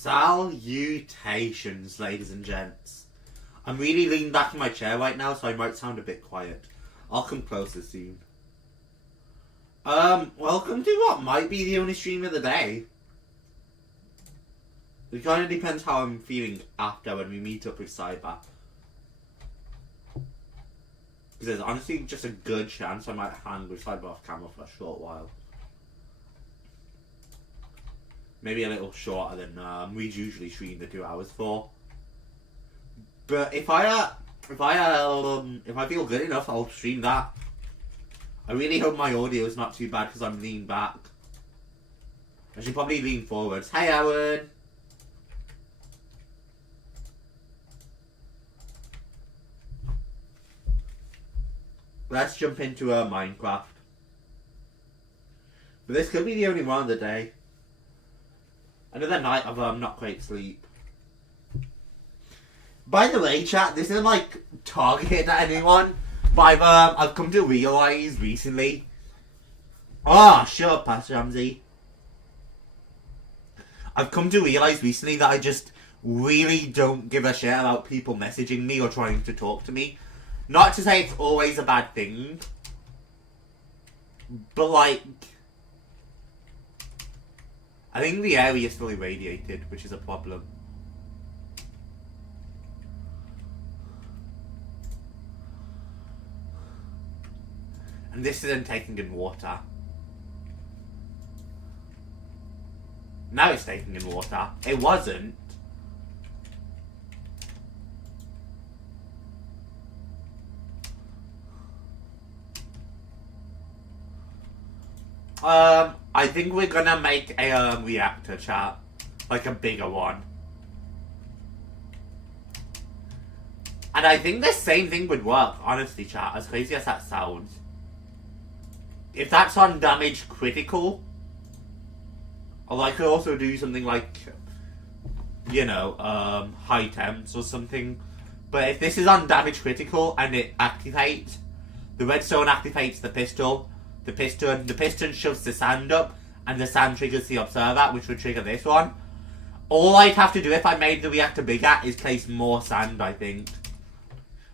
Salutations, ladies and gents. I'm really leaning back in my chair right now, so I might sound a bit quiet. I'll come closer soon. Welcome to what might be the only stream of the day. It kind of depends how I'm feeling after when we meet up with Cyber. Because there's honestly just a good chance I might hang with Cyber off camera for a short while. Maybe a little shorter than we usually stream the 2 hours for. But if I feel good enough, I'll stream that. I really hope my audio is not too bad because I'm leaning back. I should probably lean forwards. Hey, Owen. Let's jump into Minecraft. But this could be the only one of the day. Another night of not great sleep. By the way, chat, this isn't like targeted at anyone, but I've come to realise recently. Ah, shut up, Pastor Ramsey. I've come to realise recently that I just really don't give a shit about people messaging me or trying to talk to me. Not to say it's always a bad thing, but like, I think the area is still irradiated, which is a problem. And this isn't taking in water. Now it's taking in water. It wasn't. I think we're gonna make a reactor, chat. Like a bigger one. And I think the same thing would work, honestly, chat, as crazy as that sounds. If that's on damage critical, or I could also do something like, you know, high temps or something. But if this is on damage critical and it activates, the redstone activates the pistol. The piston shoves the sand up, and the sand triggers the observer, which would trigger this one. All I'd have to do if I made the reactor bigger is place more sand, I think.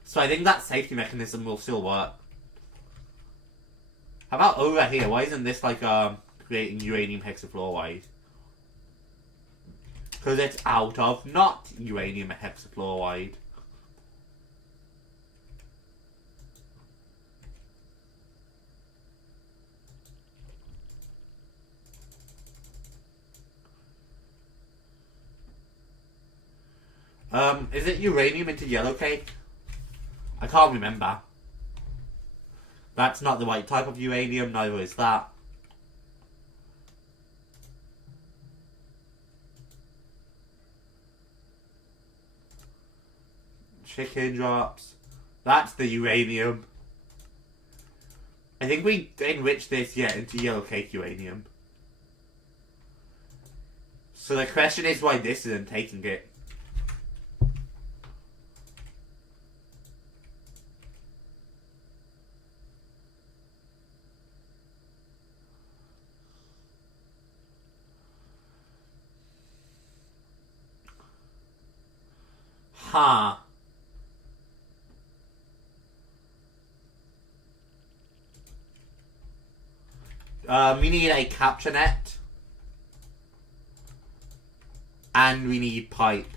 So I think that safety mechanism will still work. How about over here? Why isn't this like creating uranium hexafluoride? Because it's out of not uranium hexafluoride. Is it uranium into yellow cake? I can't remember. That's not the right type of uranium, neither is that. Chicken drops. That's the uranium. I think we enrich this, yeah, into yellow cake uranium. So the question is why this isn't taking it. Huh. We need a capture net. And we need pipe.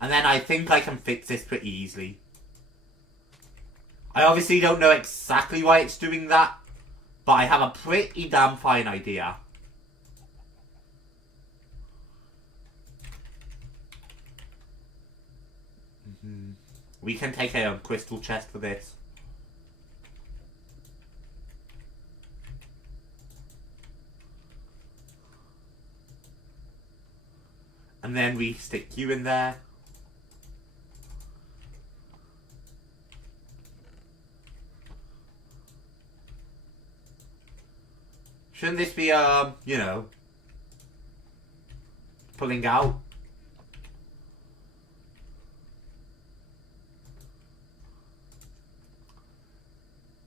And then I think I can fix this pretty easily. I obviously don't know exactly why it's doing that, but I have a pretty damn fine idea. We can take a crystal chest for this. And then we stick you in there. Shouldn't this be, you know, pulling out?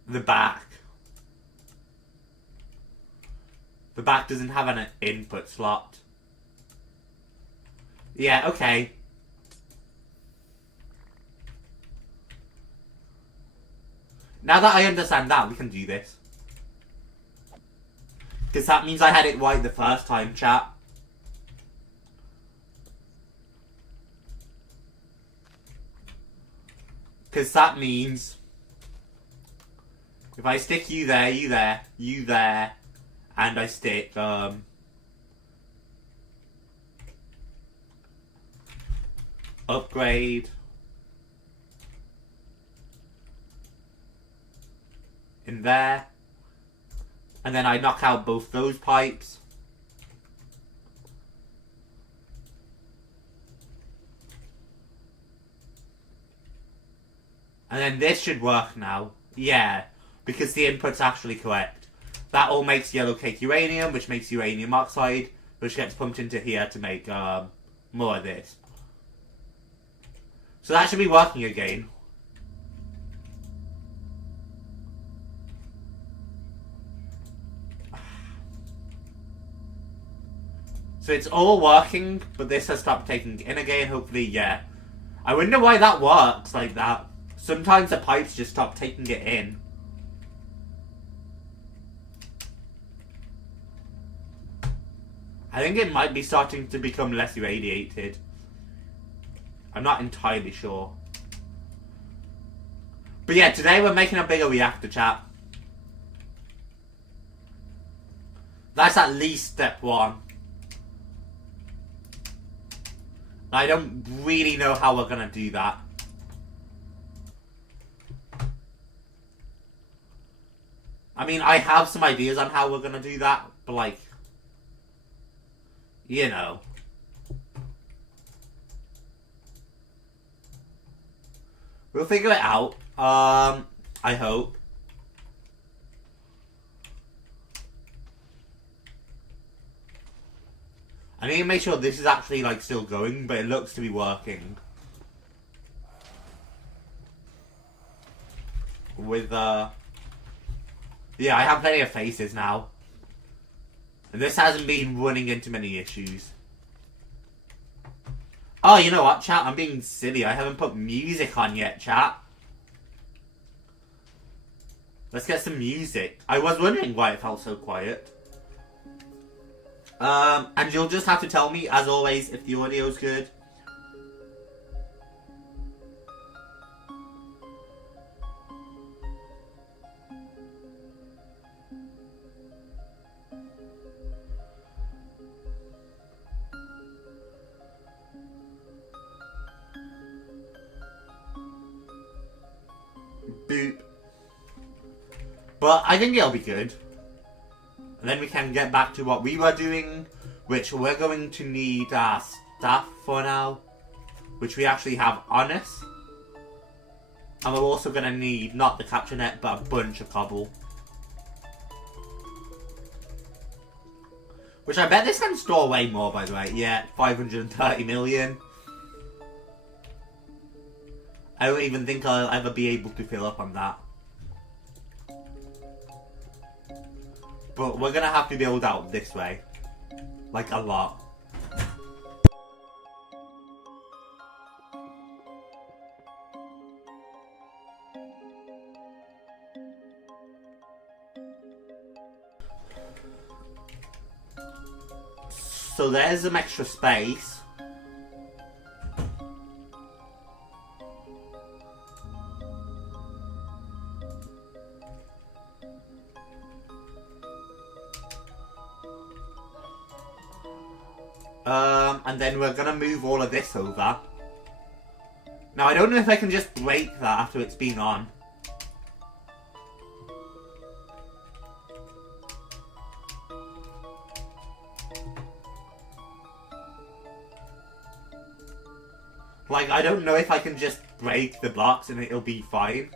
The back. The back doesn't have an input slot. Yeah, okay. Now that I understand that, we can do this. Because that means I had it right the first time, chat. Because that means if I stick you there, you there, you there, and I stick upgrade in there, and then I knock out both those pipes. And then this should work now. Yeah, because the input's actually correct. That all makes yellow cake uranium, which makes uranium oxide, which gets pumped into here to make more of this. So that should be working again. So it's all working, but this has stopped taking in again, hopefully, yeah. I wonder why that works like that. Sometimes the pipes just stop taking it in. I think it might be starting to become less irradiated. I'm not entirely sure. But yeah, today we're making a bigger reactor, chat. That's at least step one. I don't really know how we're gonna do that. I mean, I have some ideas on how we're gonna do that, but like, you know. We'll figure it out. I hope. I need to make sure this is actually like still going, but it looks to be working. With yeah, I have plenty of faces now. And this hasn't been running into many issues. Oh, you know what, chat? I'm being silly. I haven't put music on yet, chat. Let's get some music. I was wondering why it felt so quiet. And you'll just have to tell me, as always, if the audio's good. Boop. But I think it'll be good. And then we can get back to what we were doing, which we're going to need staff for now, which we actually have on us. And we're also going to need, not the capture net, but a bunch of cobble. Which I bet this can store way more, by the way. Yeah, 530 million. I don't even think I'll ever be able to fill up on that. But we're gonna have to build out this way. Like a lot. So there's some extra space. And then we're gonna move all of this over. Now I don't know if I can just break that after it's been on. Like, I don't know if I can just break the blocks and it'll be fine.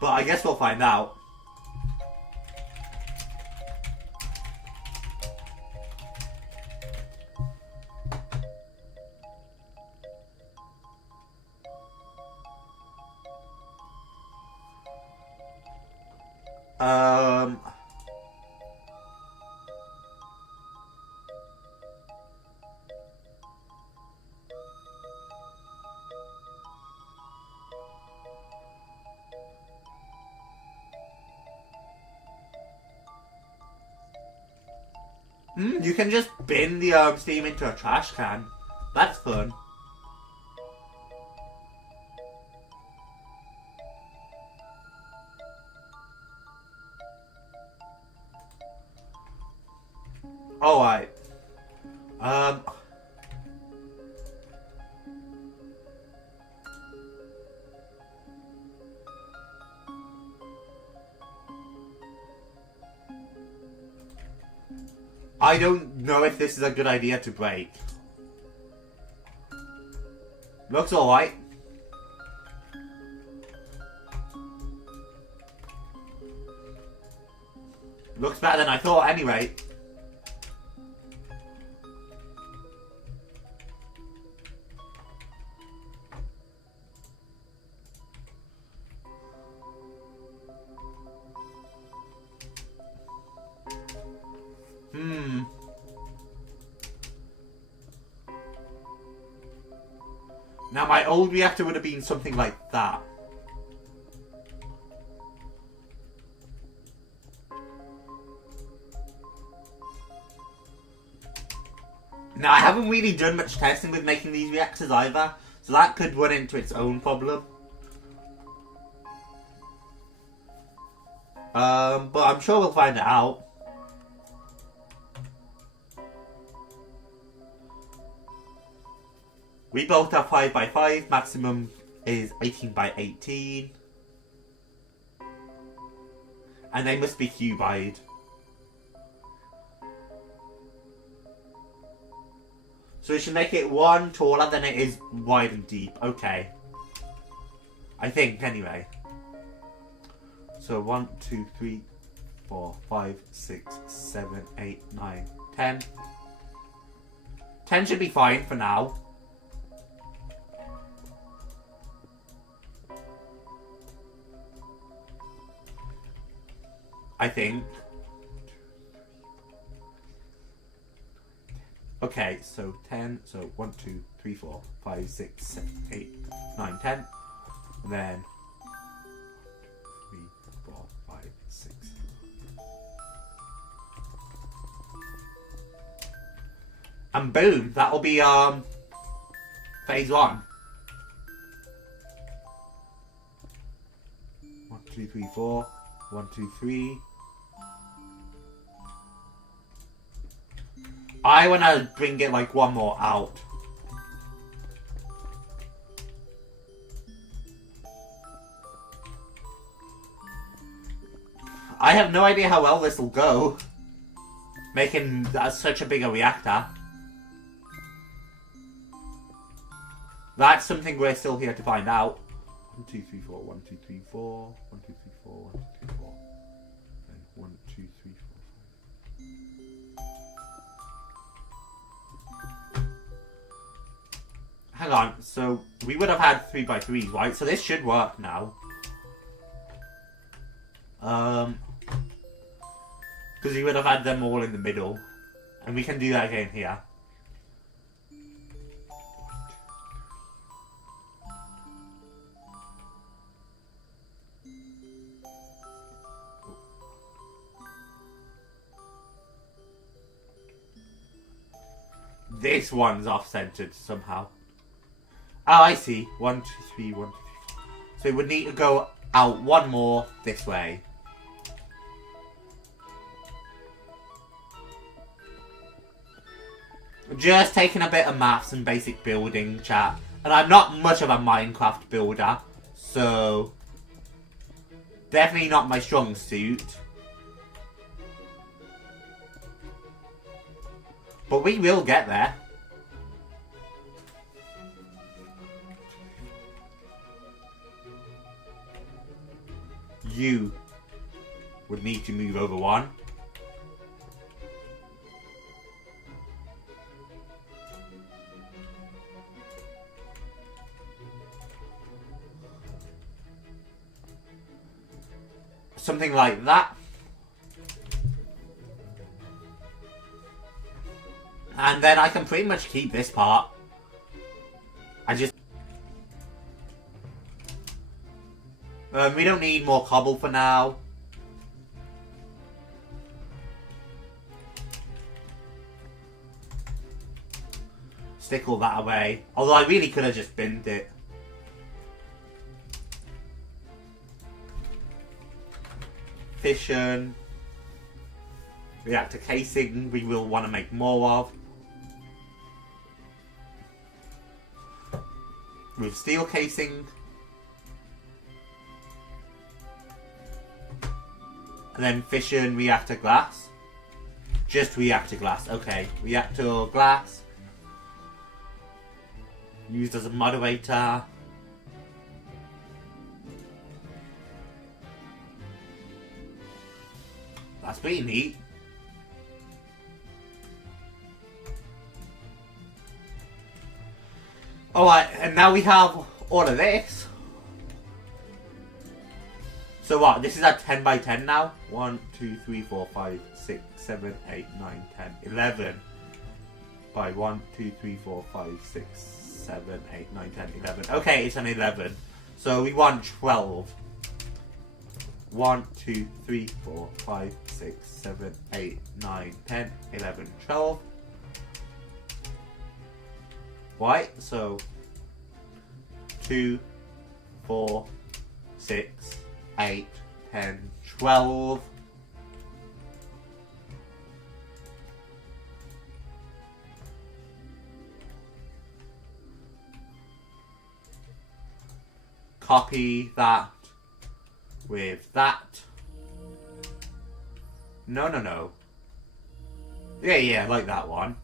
But I guess we'll find out. Um... you can just bin the steam into a trash can. That's fun. Alright. I don't know if this is a good idea to break. Looks alright. Looks better than I thought anyway. Now my old reactor would have been something like that. Now I haven't really done much testing with making these reactors either, so that could run into its own problem. But I'm sure we'll find it out. We both have 5x5, maximum is 18x18. And they must be cuboid. So we should make it one taller than it is wide and deep. Okay. I think, anyway. So 1, 2, 3, 4, 5, 6, 7, 8, 9, 10. 10 should be fine for now. I think. Okay, so 10, so 1, 2, 3, 4, 5, 6, 7, 8, 9, 10. And then 3, 4, 5, 6. And boom, that'll be phase 1. 1, 2, 3, 4. 1, 2, 3. I want to bring it like one more out. I have no idea how well this will go. Making such a big a reactor. That's something we're still here to find out. 1, 2, 3, 4. 1, 2, 3, 4. 1, 2, 3, 4. 1, 2, 3, 4. And 1, 2, 3, 4, 5. Hang on. So we would have had 3x3s, right? So this should work now. Because we would have had them all in the middle, and we can do that again here. This one's off-centered somehow. Oh, I see. 1, 2, 3, 1, 2, 3, 4. So it would need to go out one more this way. Just taking a bit of maths and basic building, chat. And I'm not much of a Minecraft builder, so definitely not my strong suit. But we will get there. You would need to move over one. something like that. And then I can pretty much keep this part. I just... we don't need more cobble for now. Stick all that away. Although I really could have just binned it. Fission. Reactor casing we will want to make more of. With steel casing. And then fission reactor glass. Just reactor glass. Okay. Reactor glass. Used as a moderator. That's pretty neat. Alright, and now we have all of this. So what? This is at 10 by 10 now? 1, 2, 3, 4, 5, 6, 7, 8, 9, 10, 11. By 1, 2, 3, 4, 5, 6, 7, 8, 9, 10, 11. Okay, it's an 11. So we want 12. 1, 2, 3, 4, 5, 6, 7, 8, 9, 10, 11, 12. Right, so 2, 4, 6, 8, 10, 12. Copy that with that. No. Yeah, like that one.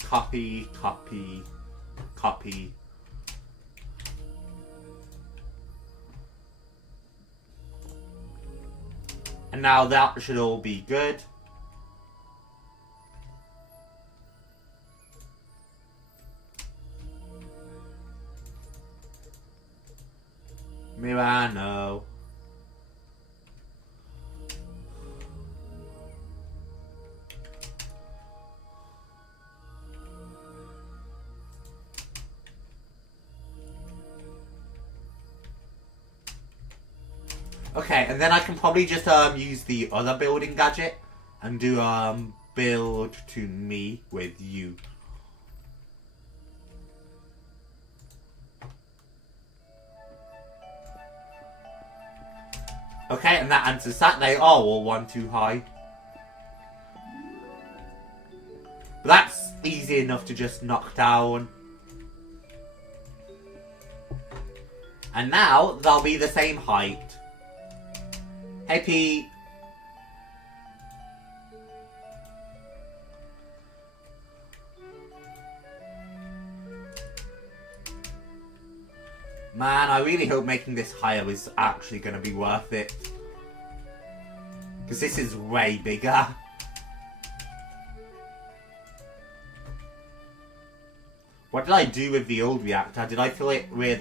Copy. And now that should all be good. Mirano. Okay, and then I can probably just use the other building gadget and do build to me with you. Okay, and that answers that. They are all one too high. But that's easy enough to just knock down. And now they'll be the same height. Hey Pete. Man, I really hope making this higher is actually going to be worth it. Because this is way bigger. What did I do with the old reactor? Did I fill it with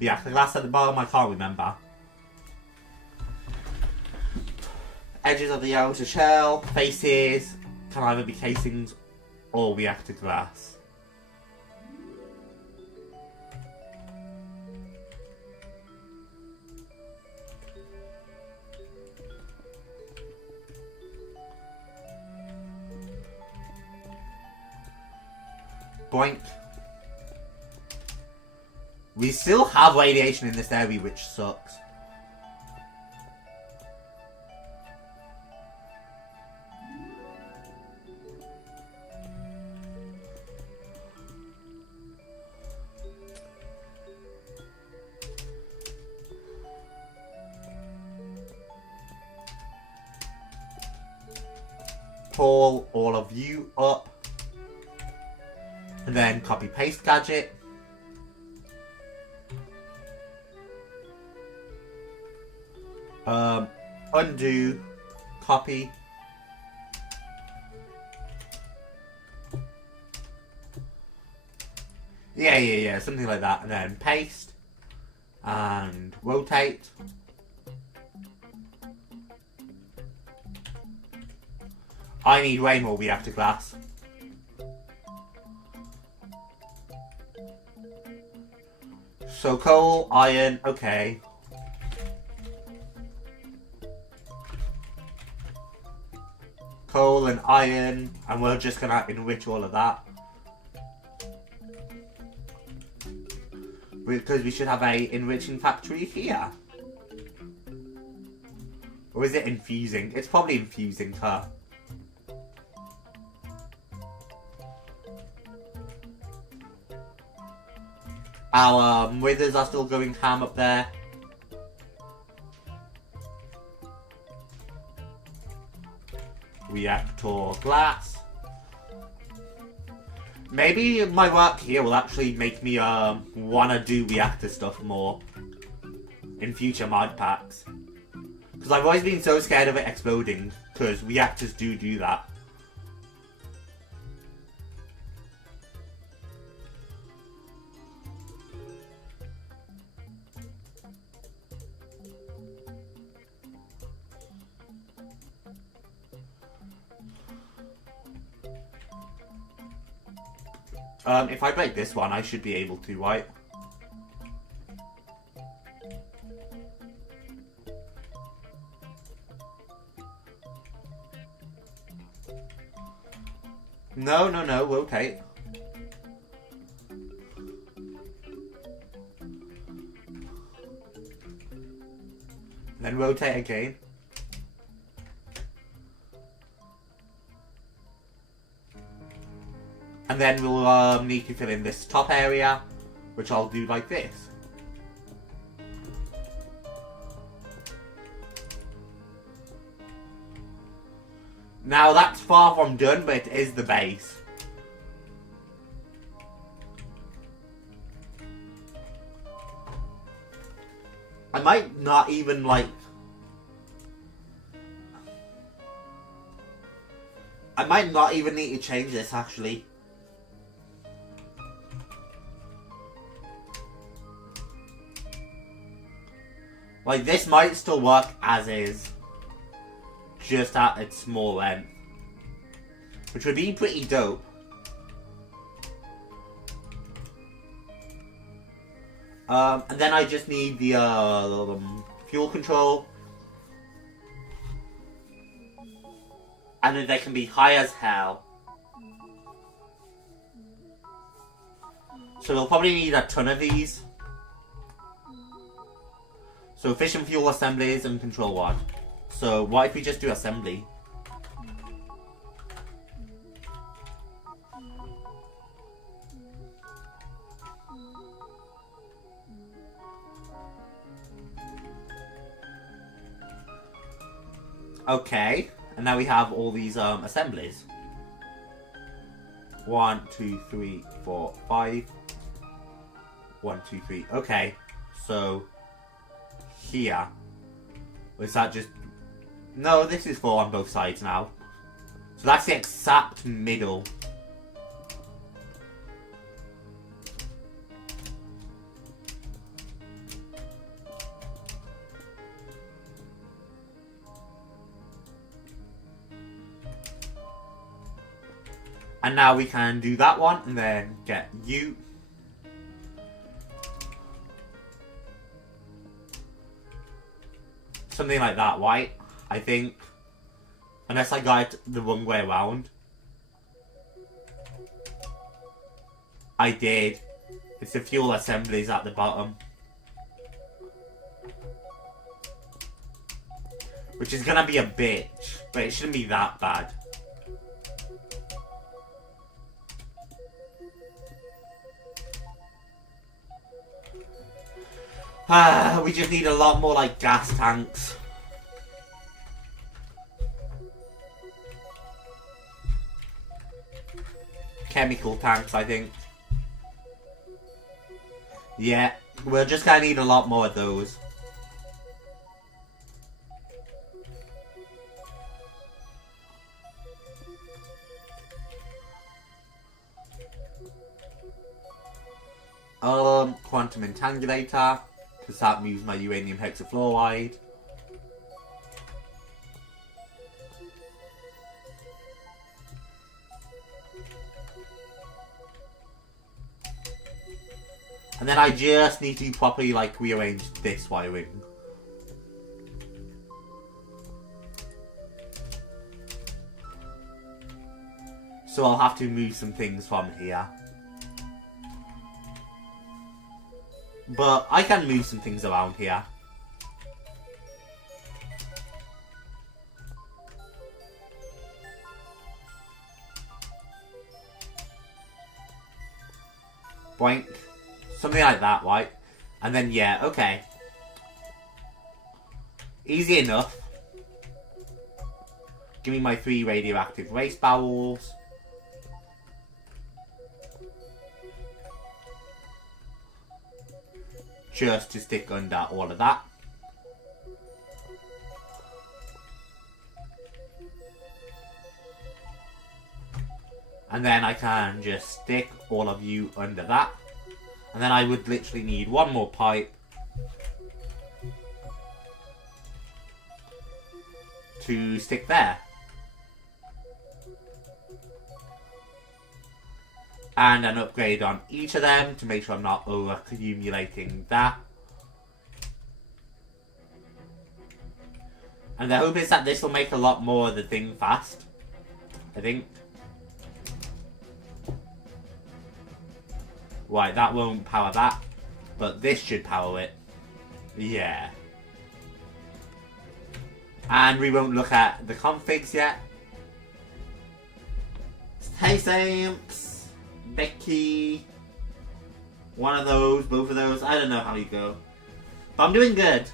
reactor glass at the bottom? I can't remember. Edges of the outer shell, faces, can either be casings or reactor glass. Boink. We still have radiation in this area, which sucks. Pull all of you up. And then copy paste gadget. Undo, copy. Yeah, something like that. And then paste and rotate. I need way more reactor glass. So coal, iron, okay. Coal and iron, and we're just gonna enrich all of that. Because we should have a enriching factory here. Or is it infusing? It's probably infusing her. Our withers are still going ham up there. Reactor glass. Maybe my work here will actually make me wanna do reactor stuff more in future mod packs. Because I've always been so scared of it exploding, because reactors do that. If I break this one, I should be able to, right? No, rotate. Then rotate again. And then we'll need to fill in this top area, which I'll do like this. Now that's far from done, but it is the base. I might not even like... I might not even need to change this actually. Like, this might still work as is, just at its small length, which would be pretty dope. And then I just need the fuel control, and then they can be high as hell. So we'll probably need a ton of these. So fission fuel assemblies and control one. So what if we just do assembly? Okay, and now we have all these assemblies. 1, 2, 3, 4, 5. 1, 2, 3. Okay, so here. Was that just... No, this is 4 on both sides now. So that's the exact middle. And now we can do that one and then get you. Something like that, right? I think. Unless I got it the wrong way around. I did. It's the fuel assemblies at the bottom. Which is gonna be a bitch. But it shouldn't be that bad. We just need a lot more like gas tanks. Chemical tanks, I think. Yeah, we're just gonna need a lot more of those. Quantum entangulator, because that moves my uranium hexafluoride. And then I just need to properly, like, rearrange this wiring. So I'll have to move some things from here. But I can move some things around here. Boink. Something like that, right? And then, yeah, okay. Easy enough. Give me my 3 radioactive waste barrels. Just to stick under all of that. And then I can just stick all of you under that. And then I would literally need one more pipe to stick there. And an upgrade on each of them to make sure I'm not over-accumulating that. And the hope is that this will make a lot more of the thing fast, I think. Right, that won't power that, but this should power it. Yeah. And we won't look at the configs yet. Hey, Samps. Becky. One of those, both of those. I don't know how you go. But I'm doing good.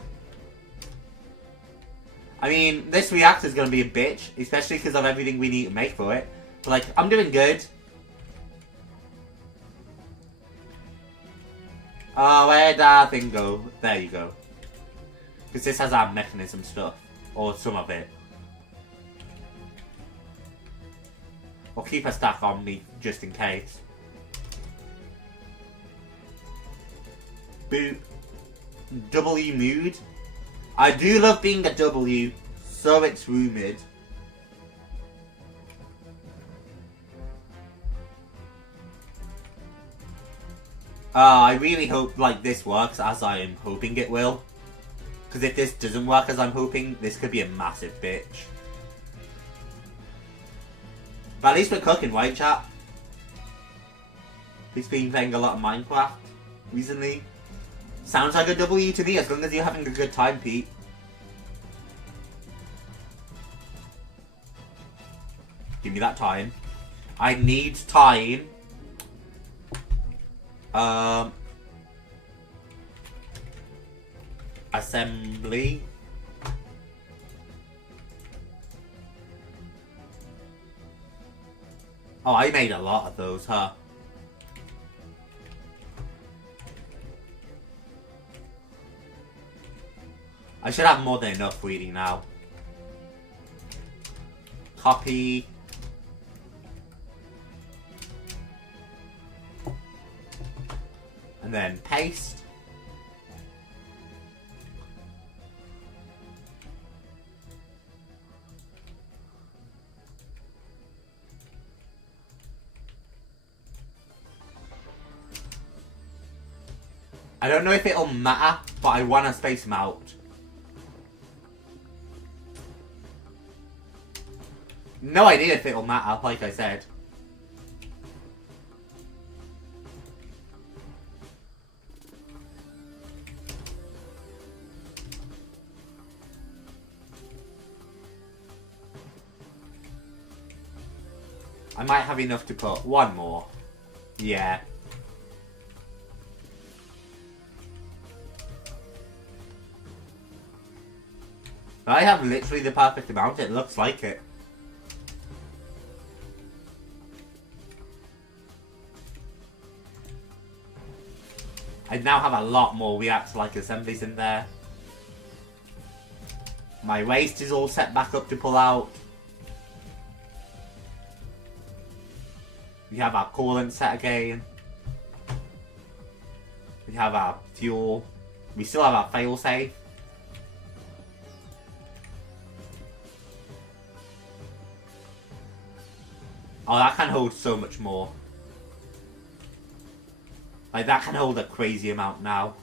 I mean, this reactor is going to be a bitch, especially because of everything we need to make for it. But, like, I'm doing good. Oh, where'd that thing go? There you go. Because this has our mechanism stuff. Or some of it. I'll keep a stack on me, just in case. Boop. W mood. I do love being a W. So it's rumoured. I really hope, like, this works as I am hoping it will. Because if this doesn't work as I'm hoping, this could be a massive bitch. But at least we're cooking, right, chat? We've been playing a lot of Minecraft recently. Sounds like a W to me, as long as you're having a good time, Pete. Give me that time. I need time. Assembly. Oh, I made a lot of those, huh? I should have more than enough reading now. Copy. And then paste. I don't know if it'll matter, but I want to space them out. No idea if it'll matter, like I said. I might have enough to put one more. Yeah. I have literally the perfect amount, it looks like it. I now have a lot more reactor-like assemblies in there. My waste is all set back up to pull out. We have our coolant set again. We have our fuel. We still have our failsafe. Oh, that can hold so much more. Like, that can hold a crazy amount now.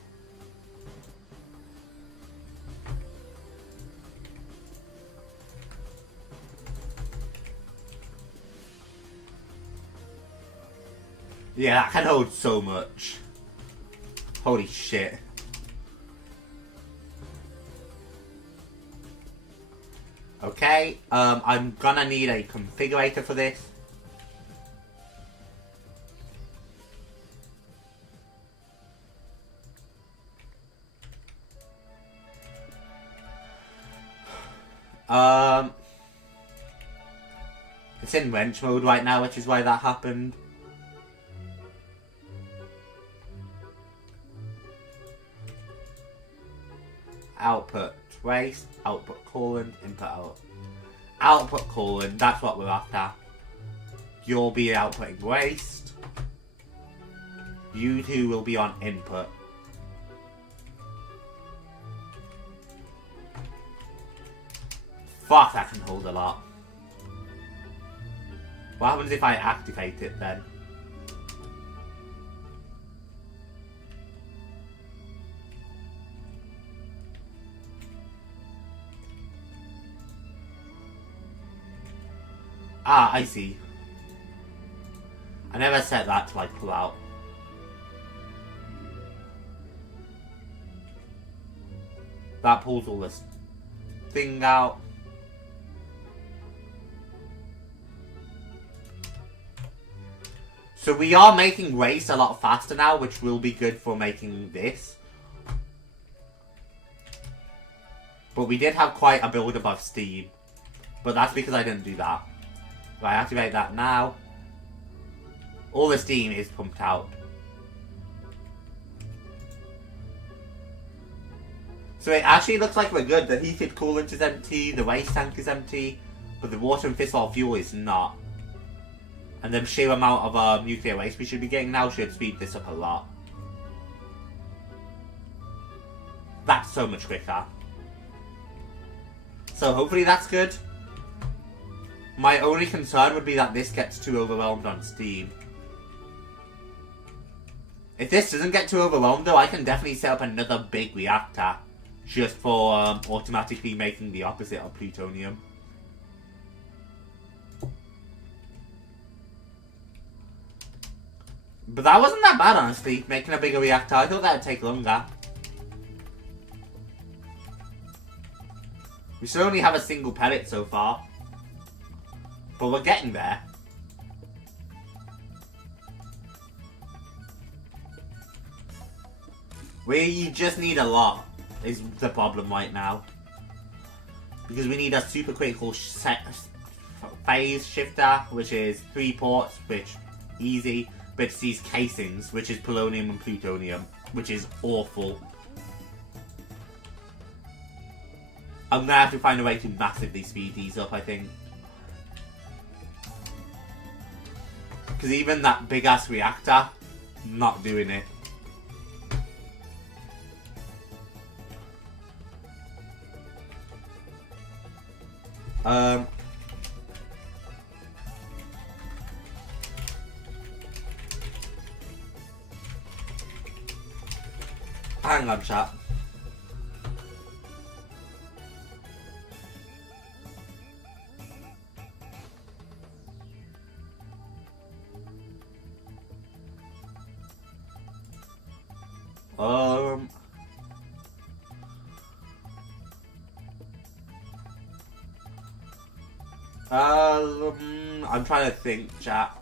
Yeah, that can hold so much. Holy shit. Okay, I'm gonna need a configurator for this. It's in wrench mode right now, which is why that happened. Output trace, output colon, input out. Output colon, that's what we're after. You'll be outputting waste. You two will be on input. Fuck, that can hold a lot. What happens if I activate it then? Ah, I see. I never set that to like pull out. That pulls all this thing out. So we are making waste a lot faster now, which will be good for making this. But we did have quite a build-up of steam. But that's because I didn't do that. If I activate that now, all the steam is pumped out. So it actually looks like we're good. The heated coolant is empty, the waste tank is empty, but the water and fissile fuel is not. And the sheer amount of nuclear waste we should be getting now should speed this up a lot. That's so much quicker. So hopefully that's good. My only concern would be that this gets too overwhelmed on steam. If this doesn't get too overwhelmed though, I can definitely set up another big reactor just for automatically making the opposite of plutonium. But that wasn't that bad, honestly, making a bigger reactor. I thought that would take longer. We still only have a single pellet so far. But we're getting there. We just need a lot, is the problem right now. Because we need a supercritical phase shifter, which is 3 ports, which easy. But it's these casings, which is polonium and plutonium, which is awful. I'm gonna have to find a way to massively speed these up, I think. Because even that big ass reactor, not doing it. Hang on, chat. I'm trying to think, chat.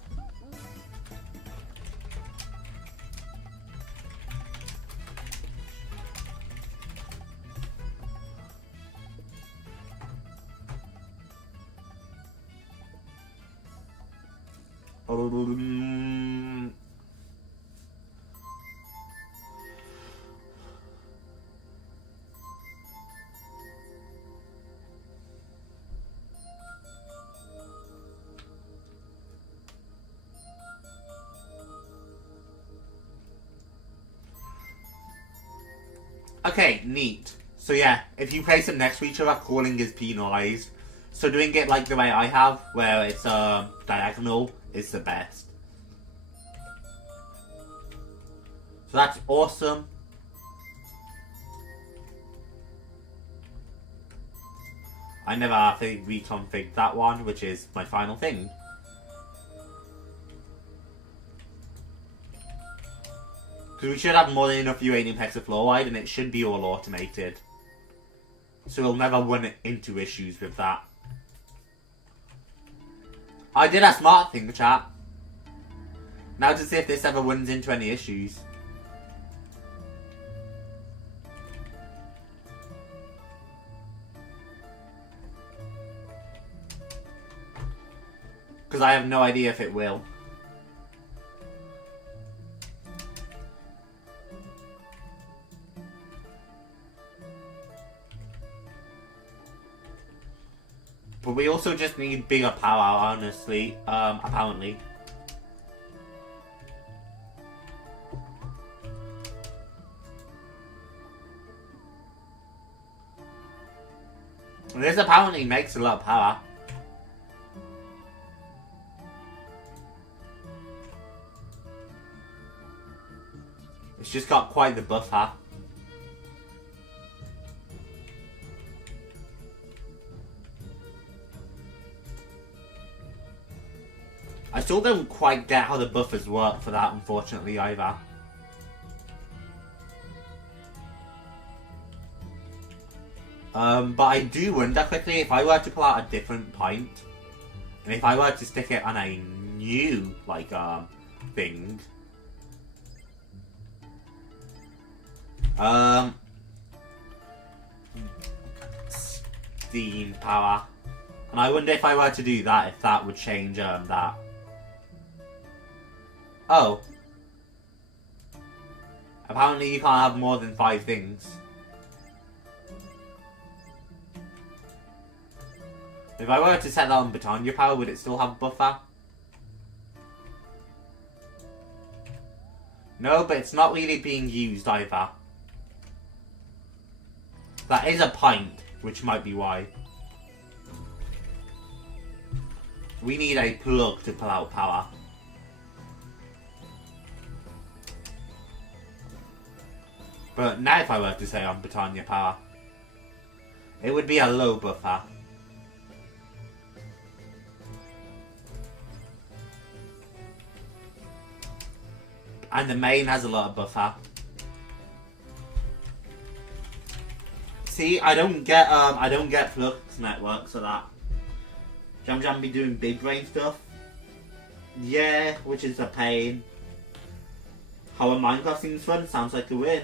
Okay, neat. So yeah, if you place them next to each other, calling is penalised. So doing it like the way I have, where it's diagonal, is the best. So that's awesome. I never reconfigured that one, which is my final thing. Because we should have more than enough uranium hexafluoride, and it should be all automated. So we'll never run into issues with that. I did a smart thing, chat. Now to see if this ever runs into any issues. Because I have no idea if it will. But we also just need bigger power, honestly, apparently. And this apparently makes a lot of power. It's just got quite the buffer. I still don't quite get how the buffers work for that, unfortunately, either. But I do wonder quickly, if I were to pull out a different pint, and if I were to stick it on a new, like, thing... Steam power. And I wonder if I were to do that, if that would change, that. Oh. Apparently you can't have more than 5 things. If I were to set that on Britannia power, would it still have buffer? No, but it's not really being used either. That is a pint, which might be why. We need a plug to pull out power. But now if I were to say on Britannia power, it would be a low buffer. And the main has a lot of buffer. See, I don't get flux networks for that. Jam Jam be doing big brain stuff. Yeah, which is a pain. How a Minecraft seems fun, sounds like a win.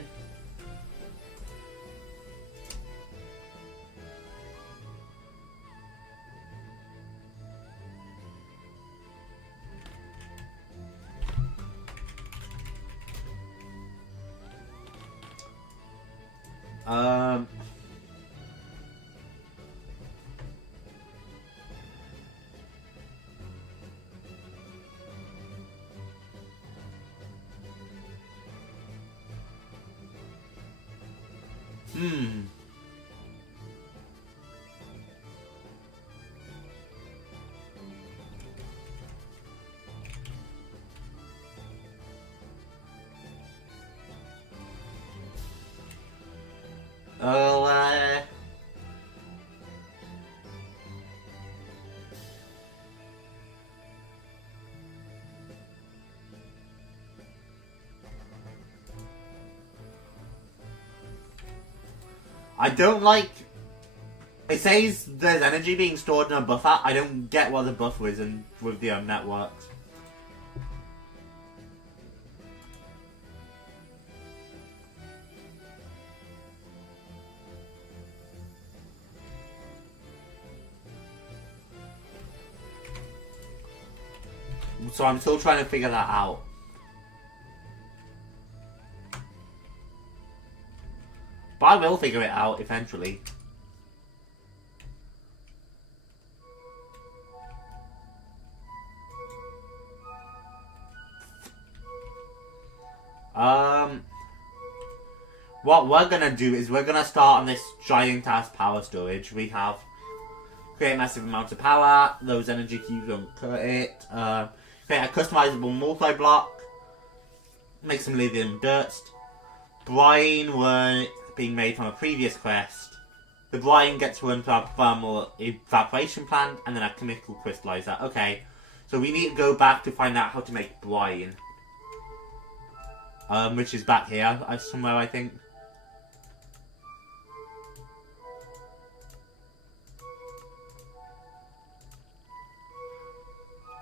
I don't like... It says there's energy being stored in a buffer. I don't get what the buffer is in, with the networks. So I'm still trying to figure that out. But I will figure it out eventually. what we're gonna do is we're gonna start on this giant ass power storage. We have create massive amounts of power. Those energy cubes don't cut it. Create a customizable multi-block. Make some lithium dust. Brine were being made from a previous quest. The brine gets run to a thermal evaporation plant and then a chemical crystallizer. Okay, so we need to go back to find out how to make brine. Which is back here somewhere, I think.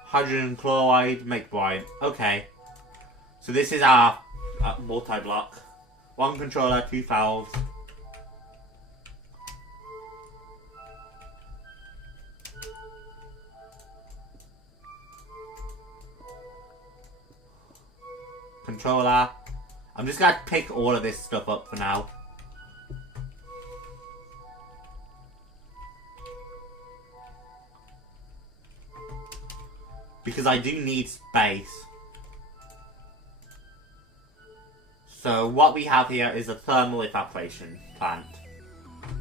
Hydrogen chloride, make brine. Okay. So this is our multi-block. 1 controller, 2 valves. Controller. I'm just gonna pick all of this stuff up for now. Because I do need space. So what we have here is a thermal evaporation plant.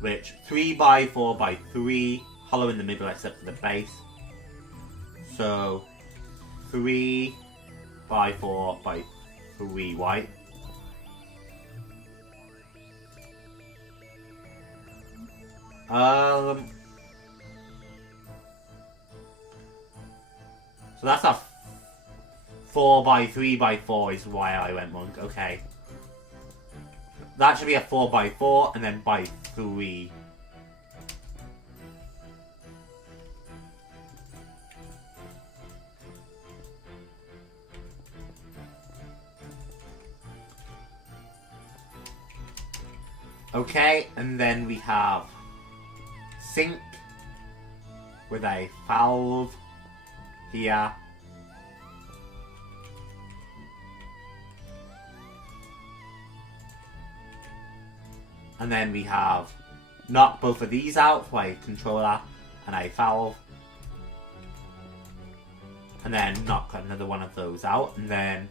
Which 3x4x3, hollow in the middle except for the base. So 3x4x3 white. So that's a 4x3x4 is why I went monk. Okay. That should be a 4x4 and then by 3. Okay, and then we have sink with a valve here. And then we have knock both of these out for a controller and a valve. And then knock another one of those out. And then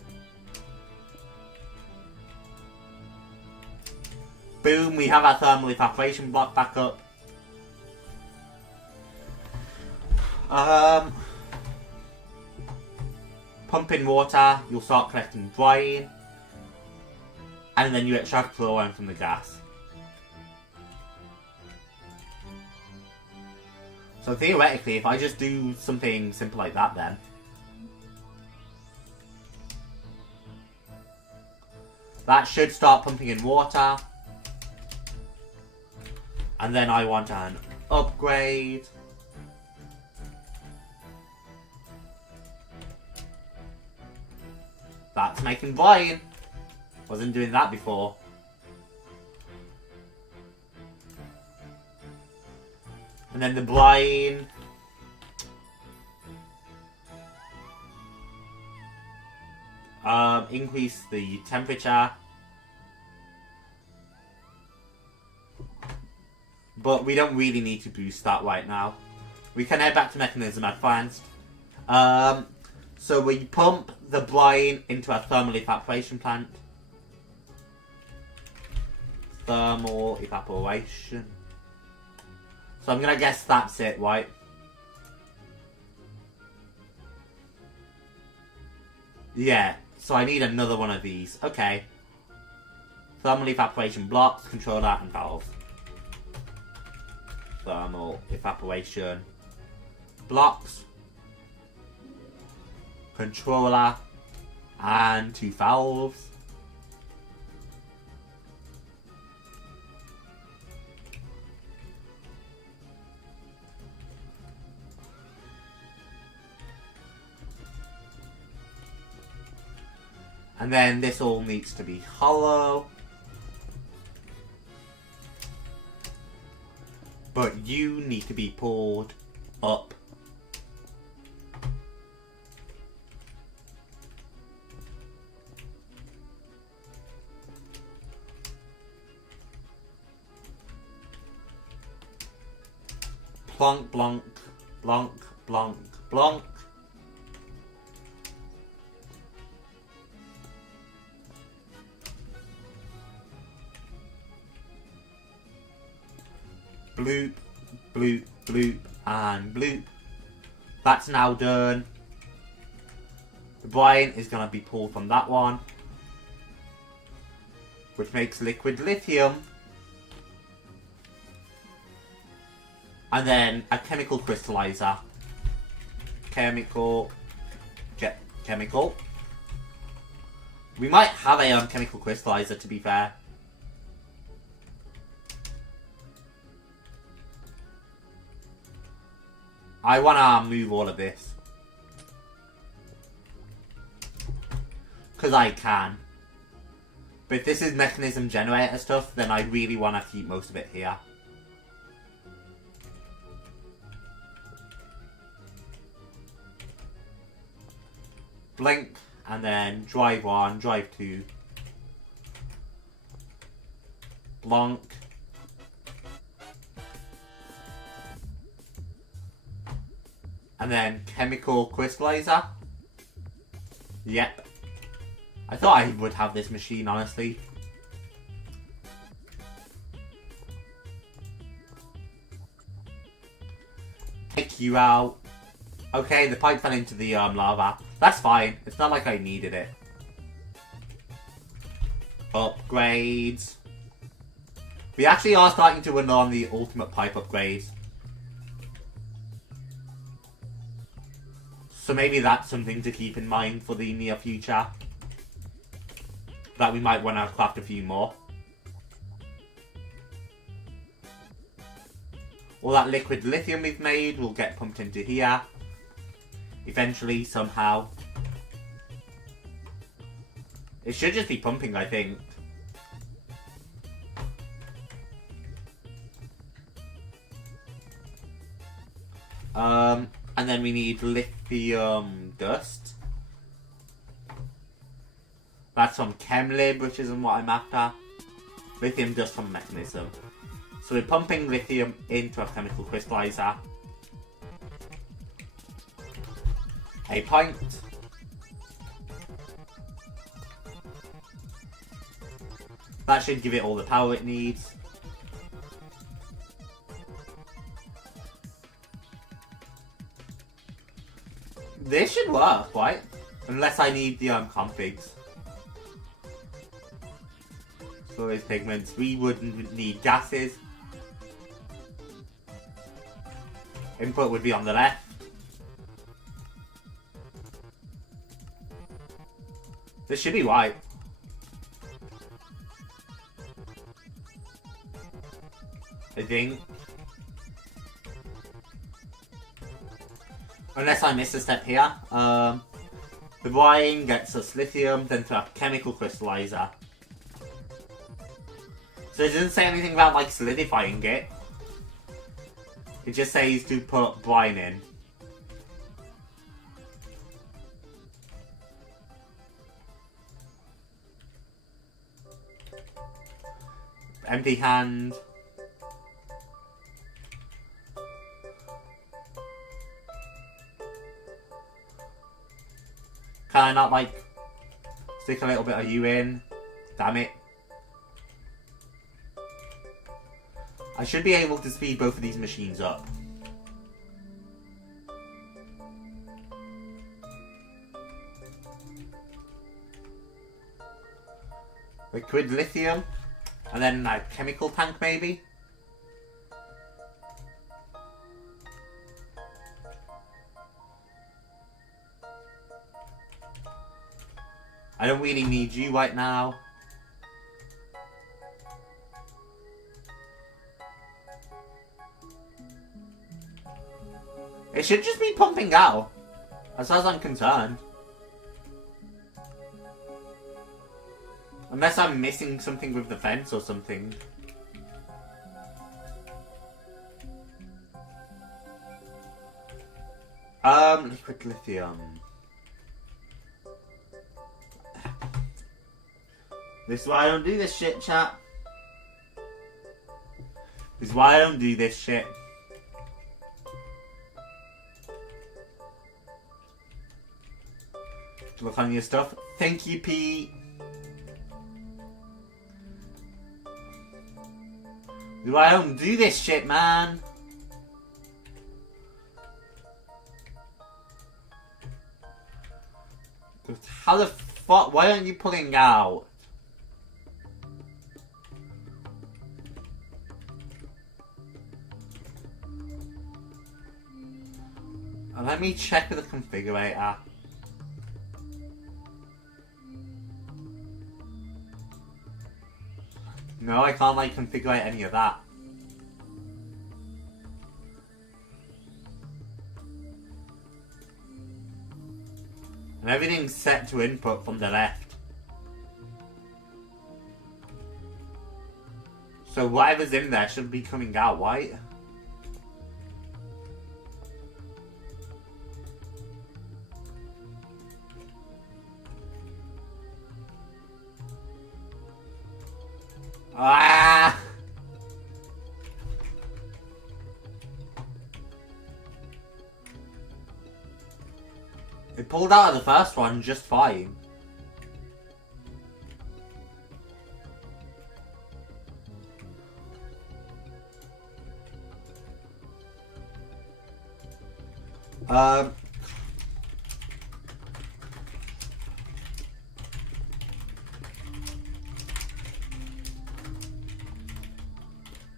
boom, we have our thermal evaporation block back up. Pump in water, you'll start collecting brine. And then you extract chlorine from the gas. So theoretically, if I just do something simple like that then. That should start pumping in water. And then I want an upgrade. That's making brine. Wasn't doing that before. And then the brine. Increase the temperature. But we don't really need to boost that right now. We can head back to Mechanism Advanced. So we pump the brine into a thermal evaporation plant. Thermal evaporation. So I'm gonna guess that's it, right? Yeah, so I need another one of these. Okay. Thermal evaporation blocks, controller, and valve. Thermal evaporation blocks, controller, and 2 valves. And then this all needs to be hollow. But you need to be pulled up. Plonk, blonk, blonk, blonk, blonk. bloop, bloop, bloop, and bloop. That's now done. The brine is going to be pulled from that one, which makes liquid lithium. And then a chemical crystallizer. Chemical. We might have a chemical crystallizer, to be fair. I want to move all of this. Because I can. But if this is mechanism generator stuff, then I really want to keep most of it here. Blink, and then drive 1, drive 2. Blank. And then chemical crystallizer. Yep. I thought I would have this machine, honestly. Take you out. Okay, the pipe fell into the lava. That's fine. It's not like I needed it. Upgrades. We actually are starting to run on the ultimate pipe upgrades. So maybe that's something to keep in mind for the near future. That we might want to craft a few more. All that liquid lithium we've made will get pumped into here. Eventually, somehow. It should just be pumping, I think. And then we need lithium dust. That's from ChemLib, which isn't what I'm after. Lithium dust from mechanism. So we're pumping lithium into a chemical crystallizer. A pint. That should give it all the power it needs. This should work, right? Unless I need the configs. Storage pigments. We wouldn't need gases. Input would be on the left. This should be right. I think. Unless I miss a step here. The brine gets us lithium, then to a chemical crystallizer. So it doesn't say anything about like solidifying it. It just says to put brine in. Empty hand. Can I not like stick a little bit of you in? Damn it. I should be able to speed both of these machines up. Liquid lithium. And then a chemical tank maybe? I don't really need you right now. It should just be pumping out, as far as I'm concerned. Unless I'm missing something with the fence or something. Liquid lithium. This is why I don't do this shit, chat. This is why I don't do this shit. Look on your stuff. Thank you, Pete. I don't do this shit, man. How the fuck? Why aren't you pulling out? Let me check with the configurator. No, I can't like configure any of that. And everything's set to input from the left. So whatever's in there should be coming out, right? Ah! It pulled out of the first one just fine.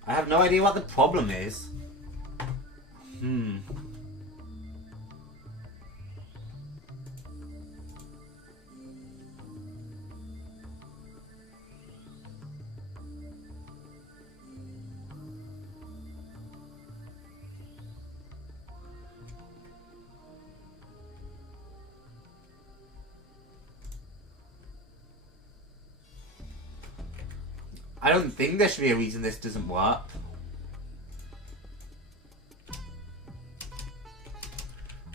I have no idea what the problem is. I don't think there should be a reason this doesn't work.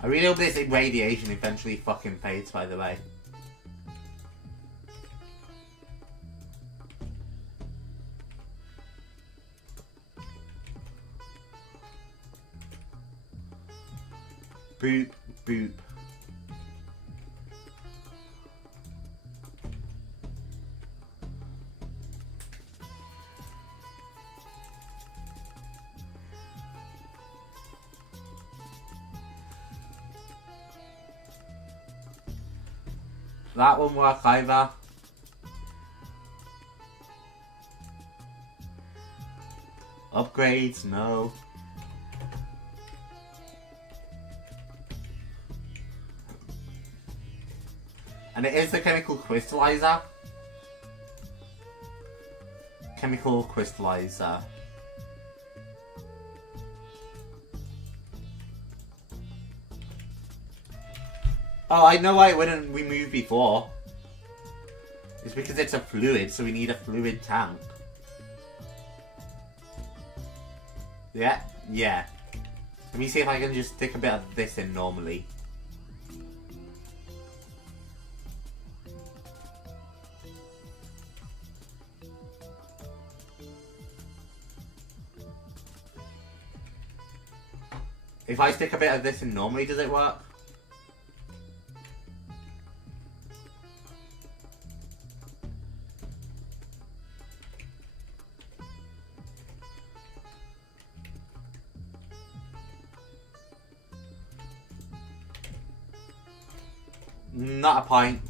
I really hope this radiation eventually fucking fades, by the way. Boop, boop. That won't work either. Upgrades, no. And it is the chemical crystallizer. Chemical crystallizer. Oh, I know why it wouldn't remove before. It's because it's a fluid, so we need a fluid tank. Yeah? Yeah. Let me see if I can just stick a bit of this in normally. If I stick a bit of this in normally, does it work? Not a pint.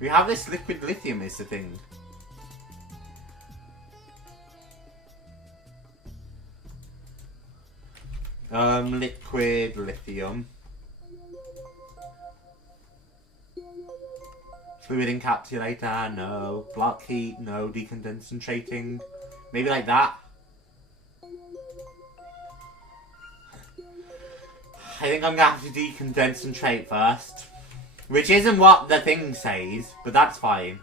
We have this liquid lithium is the thing. Liquid lithium. Fluid encapsulator, no. Block heat, no. Decondensating. Maybe like that. I think I'm gonna have to decondentrate first. Which isn't what the thing says, but that's fine.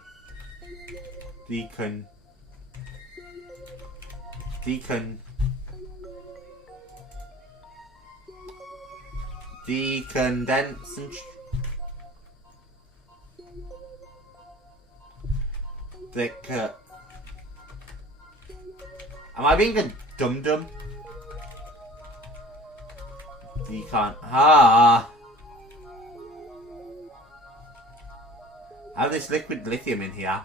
Decondense. Am I being a dum-dum? You can't. Am I have this liquid lithium in here.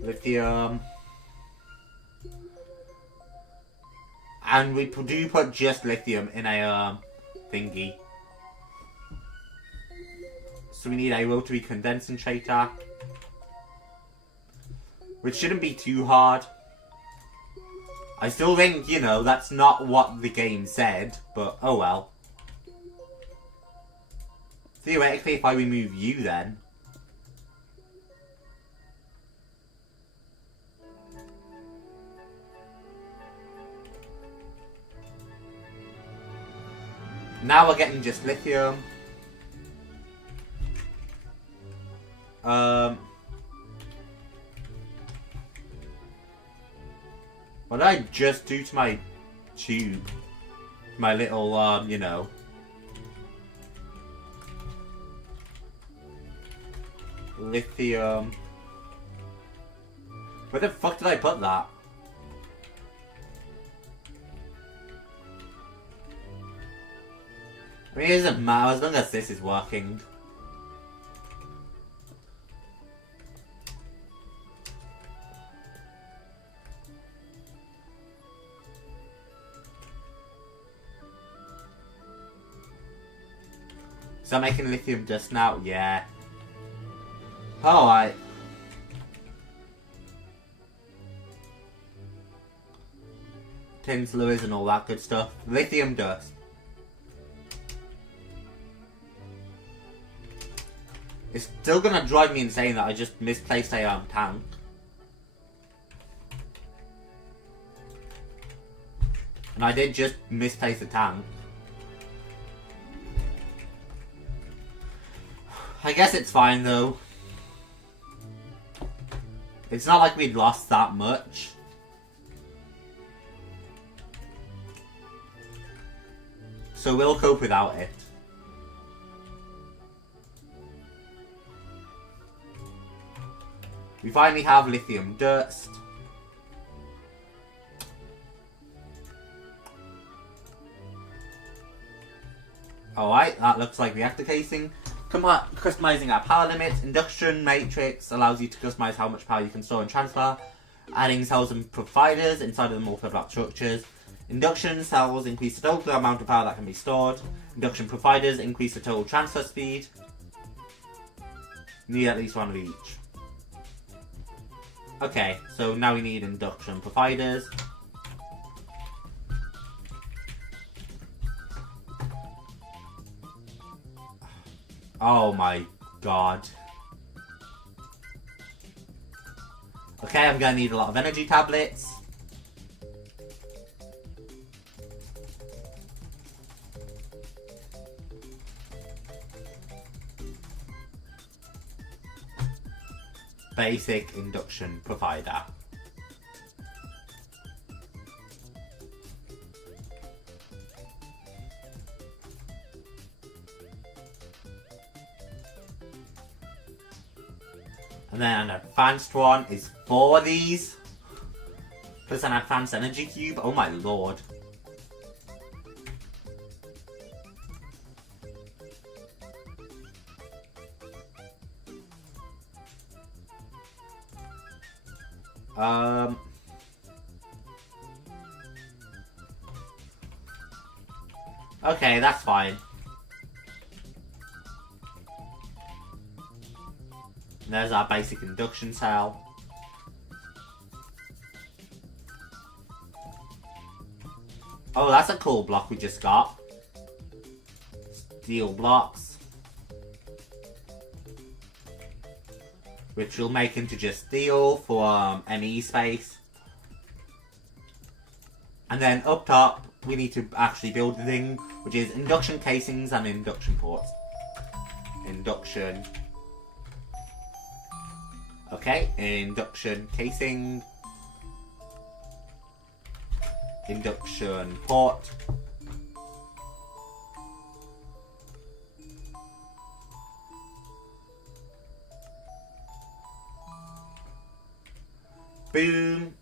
Lithium. And we do put just lithium in a thingy. So we need a rotary condensator, which shouldn't be too hard. I still think, you know, that's not what the game said, but oh well. Theoretically, if I remove you then... Now we're getting just lithium. What did I just do to my tube? My little, you know. Lithium. Where the fuck did I put that? I mean, it doesn't matter as long as this is working. Is that making lithium dust now? Yeah. Alright. Tin fluids and all that good stuff. Lithium dust. It's still gonna drive me insane that I just misplaced a tank. And I did just misplace a tank. I guess it's fine though. It's not like we'd lost that much. So we'll cope without it. We finally have lithium dust. Alright, that looks like reactor casing. Customizing our power limits. Induction matrix allows you to customize how much power you can store and transfer. Adding cells and providers inside of the multi-block structures. Induction cells increase the total amount of power that can be stored. Induction providers increase the total transfer speed. Need at least one of each. Okay, so now we need induction providers. Oh my god. Okay, I'm gonna need a lot of energy tablets. Basic induction provider. And then an advanced one is 4 of these. Plus an advanced energy cube. Oh my lord. Okay, that's fine. And there's our basic induction cell. Oh, that's a cool block we just got. Steel blocks. Which we'll make into just steel for ME space. And then up top, we need to actually build the thing, which is induction casings and induction ports. Induction. Okay, induction casing. Induction port. Boom.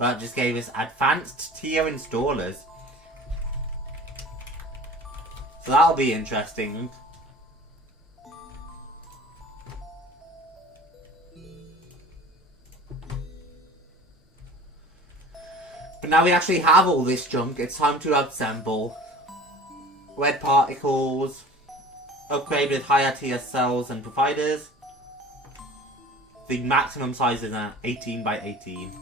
That just gave us advanced tier installers. So that'll be interesting. But now we actually have all this junk, it's time to assemble. Red particles. Upgrade with higher tier cells and providers. The maximum size is 18 by 18.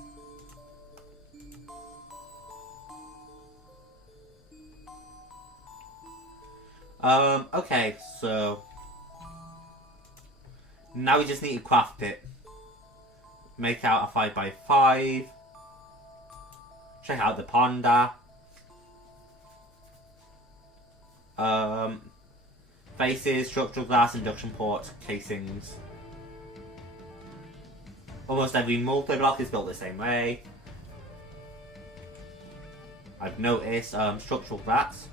Okay, so now we just need to craft it. Make out a 5x5. Check out the panda. Faces, structural glass, induction ports, casings. Almost every multi-block is built the same way. I've noticed structural glass.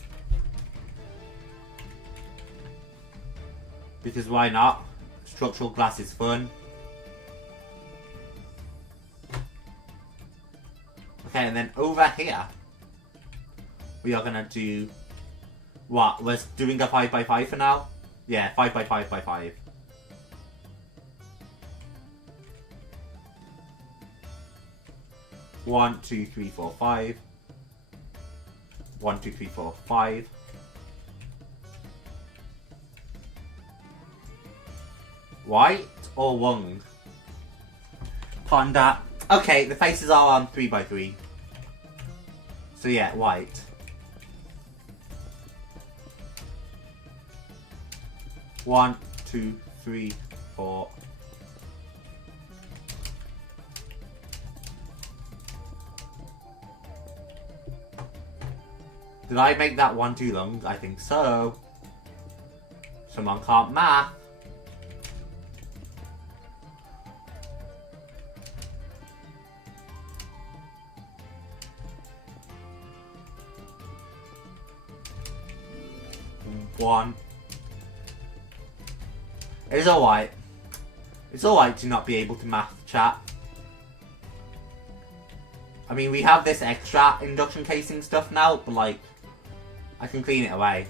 Because why not? Structural glass is fun. Okay, and then over here, we are gonna do what? We're doing a 5x5 for now? Yeah, 5x5x5. One, two, three, four, 5. 1, 2, 3, 4, 5. White or Wung? Panda. Okay, the faces are on 3x3. So yeah, white. One, two, three, 4. Did I make that one too long? I think so. Someone can't math. One. It's alright. It's alright to not be able to math, chat. I mean, we have this extra induction casing stuff now, but like, I can clean it away.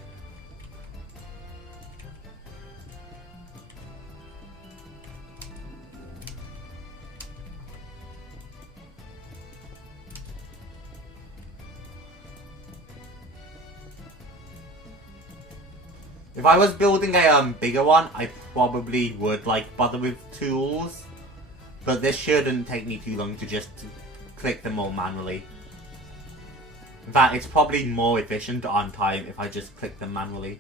If I was building a bigger one, I probably would like bother with tools, but this shouldn't take me too long to just click them all manually. In fact, it's probably more efficient on time if I just click them manually.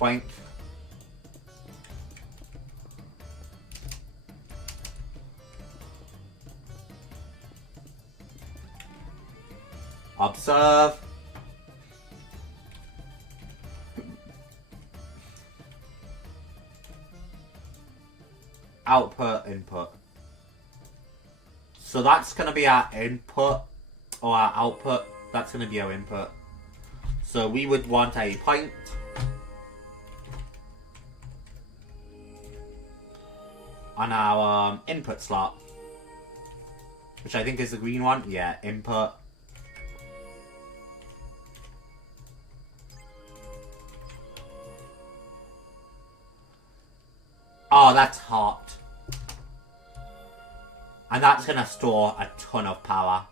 Boink. Observe. Output, input. So that's going to be our input, or our output. That's going to be our input. So we would want a point. On our input slot. Which I think is the green one. Yeah, input. Oh, that's hot. And that's going to store a ton of power.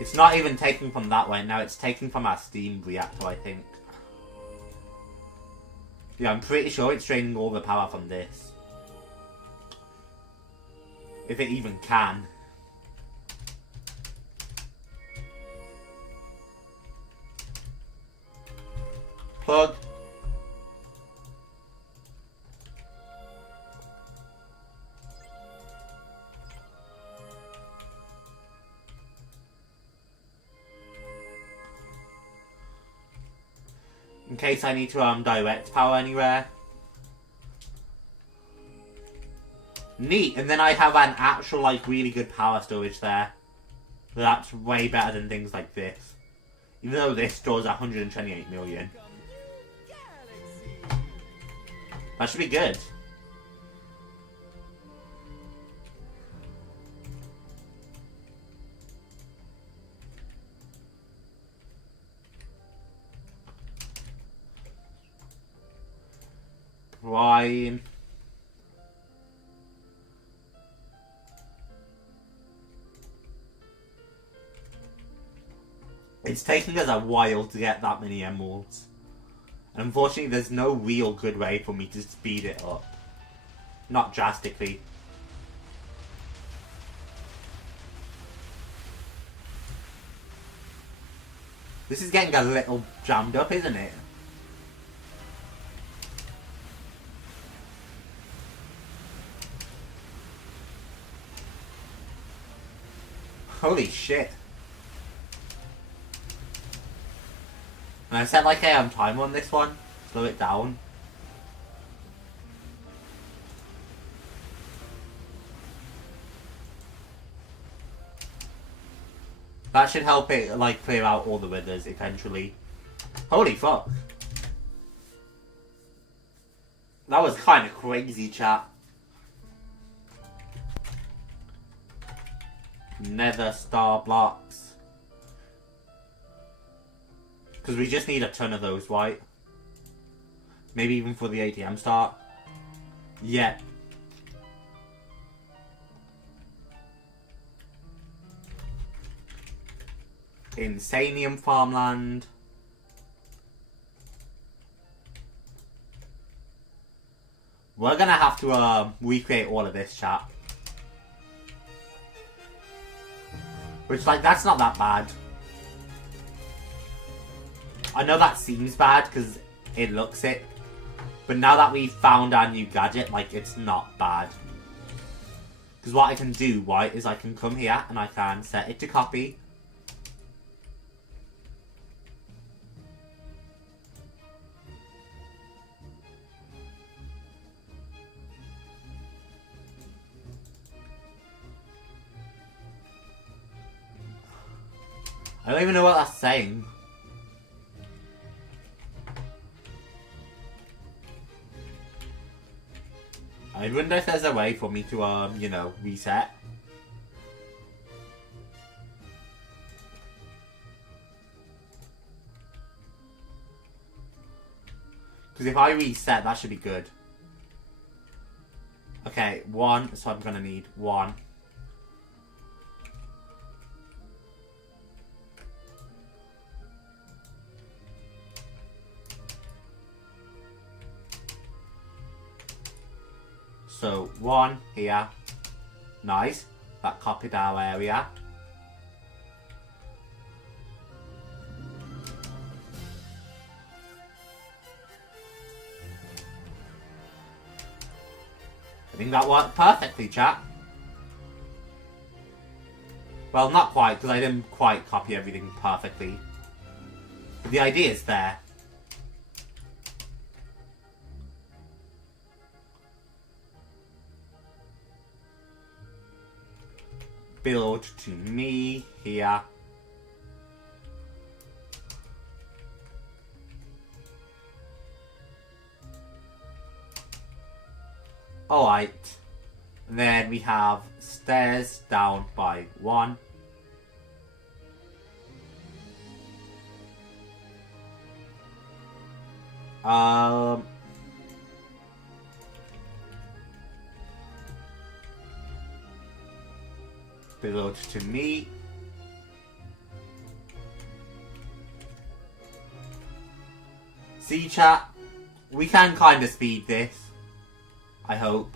It's not even taking from that way. Now it's taking from our steam reactor, I think. Yeah, I'm pretty sure it's draining all the power from this. If it even can. Plug. In case I need to direct power anywhere. Neat, and then I have an actual like really good power storage there. So that's way better than things like this. Even though this stores 128 million. That should be good. Prime. It's taking us a while to get that many emeralds. And unfortunately, there's no real good way for me to speed it up. Not drastically. This is getting a little jammed up, isn't it? Holy shit. And I set like a timer on this one. Slow it down. That should help it like clear out all the withers eventually. Holy fuck. That was kind of crazy, chat. Nether star blocks. Because we just need a ton of those, right? Maybe even for the ATM start. Yeah. Insanium farmland. We're gonna have to recreate all of this, chat. Which, like, that's not that bad. I know that seems bad because it looks it. But now that we've found our new gadget, like, it's not bad. Because what I can do, right, is I can come here and I can set it to copy. I don't even know what that's saying. I wonder if there's a way for me to, you know, reset. Because if I reset, that should be good. Okay, 1, so I'm gonna need 1. So 1 here. Nice. That copied our area. I think that worked perfectly, chat. Well, not quite, because I didn't quite copy everything perfectly. But the idea is there. Build to me here. Alright. Then we have stairs down by 1. Build to me. See, chat? We can kind of speed this. I hope.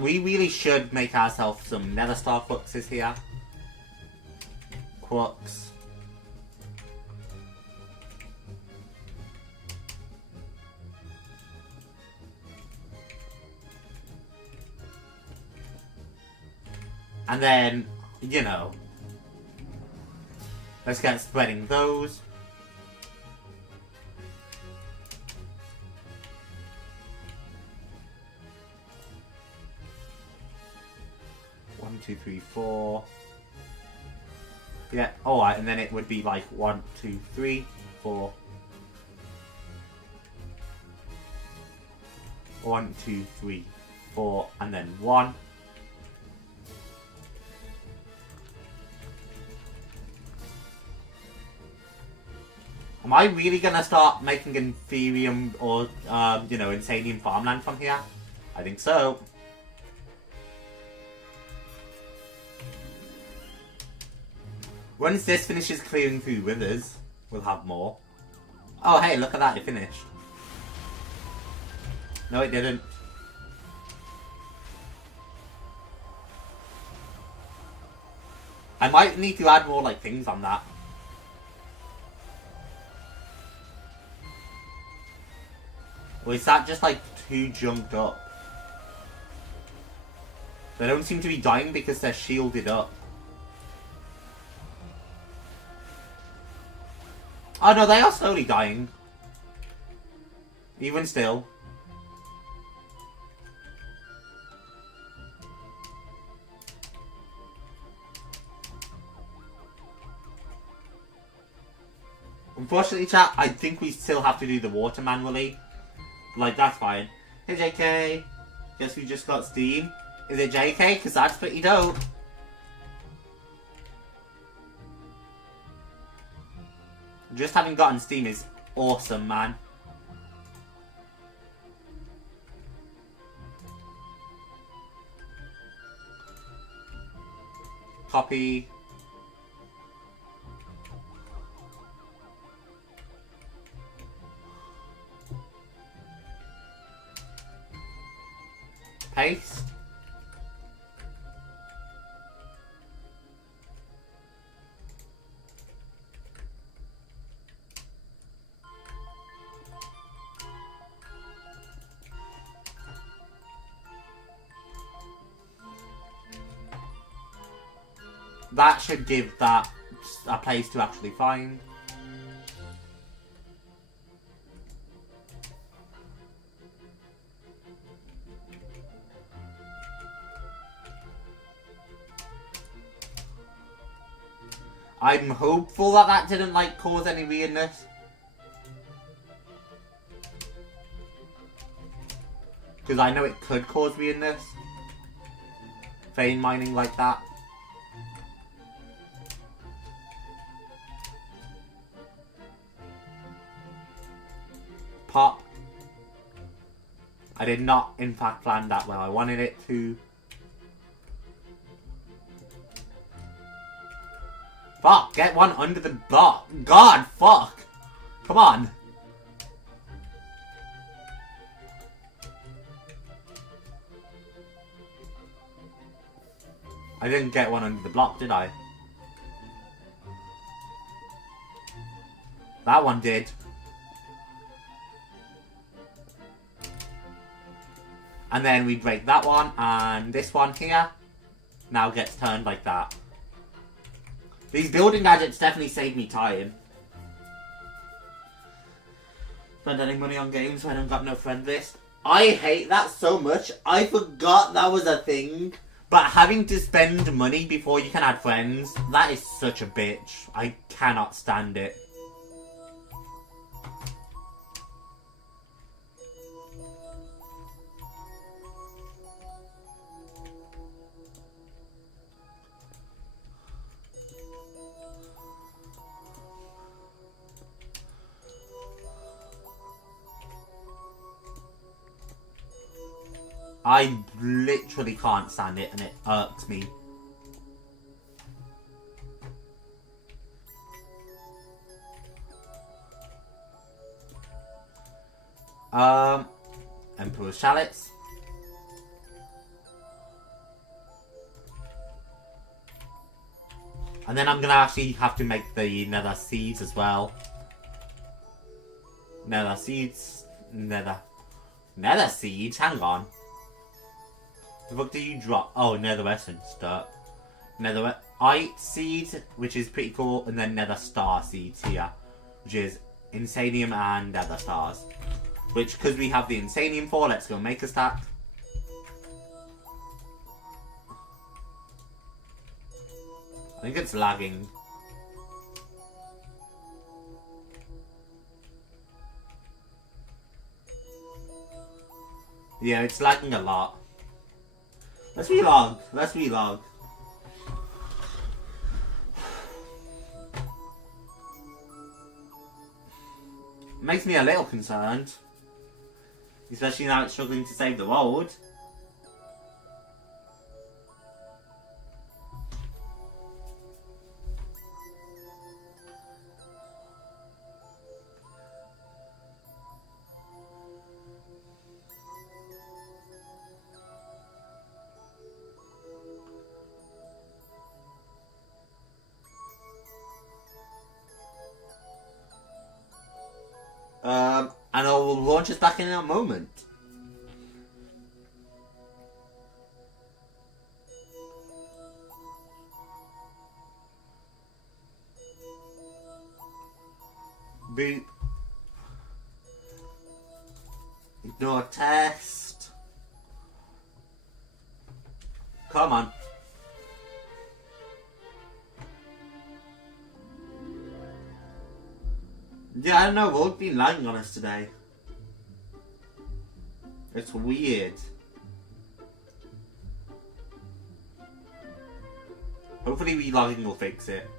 We really should make ourselves some nether star fluxes here. Crux. And then, you know, let's get spreading those. One, two, three, four. Yeah, alright, and then it would be like 1, 2, 3, 4. 1, 2, 3, 4, and then 1. Am I really gonna start making Inferium or, you know, Insanium farmland from here? I think so. Once this finishes clearing through rivers, we'll have more. Oh hey, look at that, it finished. No, it didn't. I might need to add more, like, things on that. Or is that just, like, too junked up? They don't seem to be dying because they're shielded up. Oh no, they are slowly dying. Even still. Unfortunately, chat, I think we still have to do the water manually. Like, that's fine. Hey, JK. Guess we just got Steam. Is it JK? Because that's pretty dope. Just having gotten Steam is awesome, man. Copy. Paste. That should give that a place to actually find. I'm hopeful that that didn't, like, cause any weirdness. Because I know it could cause weirdness. Vein mining like that. Pop. I did not, in fact, plan that well. I wanted it to. Fuck, get one under the block. God, fuck. Come on. I didn't get one under the block, did I? That one did. And then we break that one, and this one here now gets turned like that. These building gadgets definitely save me time. Spend any money on games when I've got no friend list. I hate that so much. I forgot that was a thing. But having to spend money before you can add friends, that is such a bitch. I cannot stand it. I literally can't stand it, and it irks me. Emperor's Shallots. And then I'm gonna actually have to make the nether seeds as well. Nether seeds. Nether seeds? Hang on. The fuck do you drop? Oh, nether essence dirt. netherite seed, which is pretty cool, and then nether star seeds here, which is insanium and nether stars. Which, because we have the insanium for, let's go make a stack. I think it's lagging. Yeah, it's lagging a lot. Let's relog. Let's relog. Makes me a little concerned. Especially now it's struggling to save the world. And I will launch us back in a moment. Boop. Ignore test. Come on. Yeah, I don't know, Volt's been lagging on us today. It's weird. Hopefully relogging will fix it.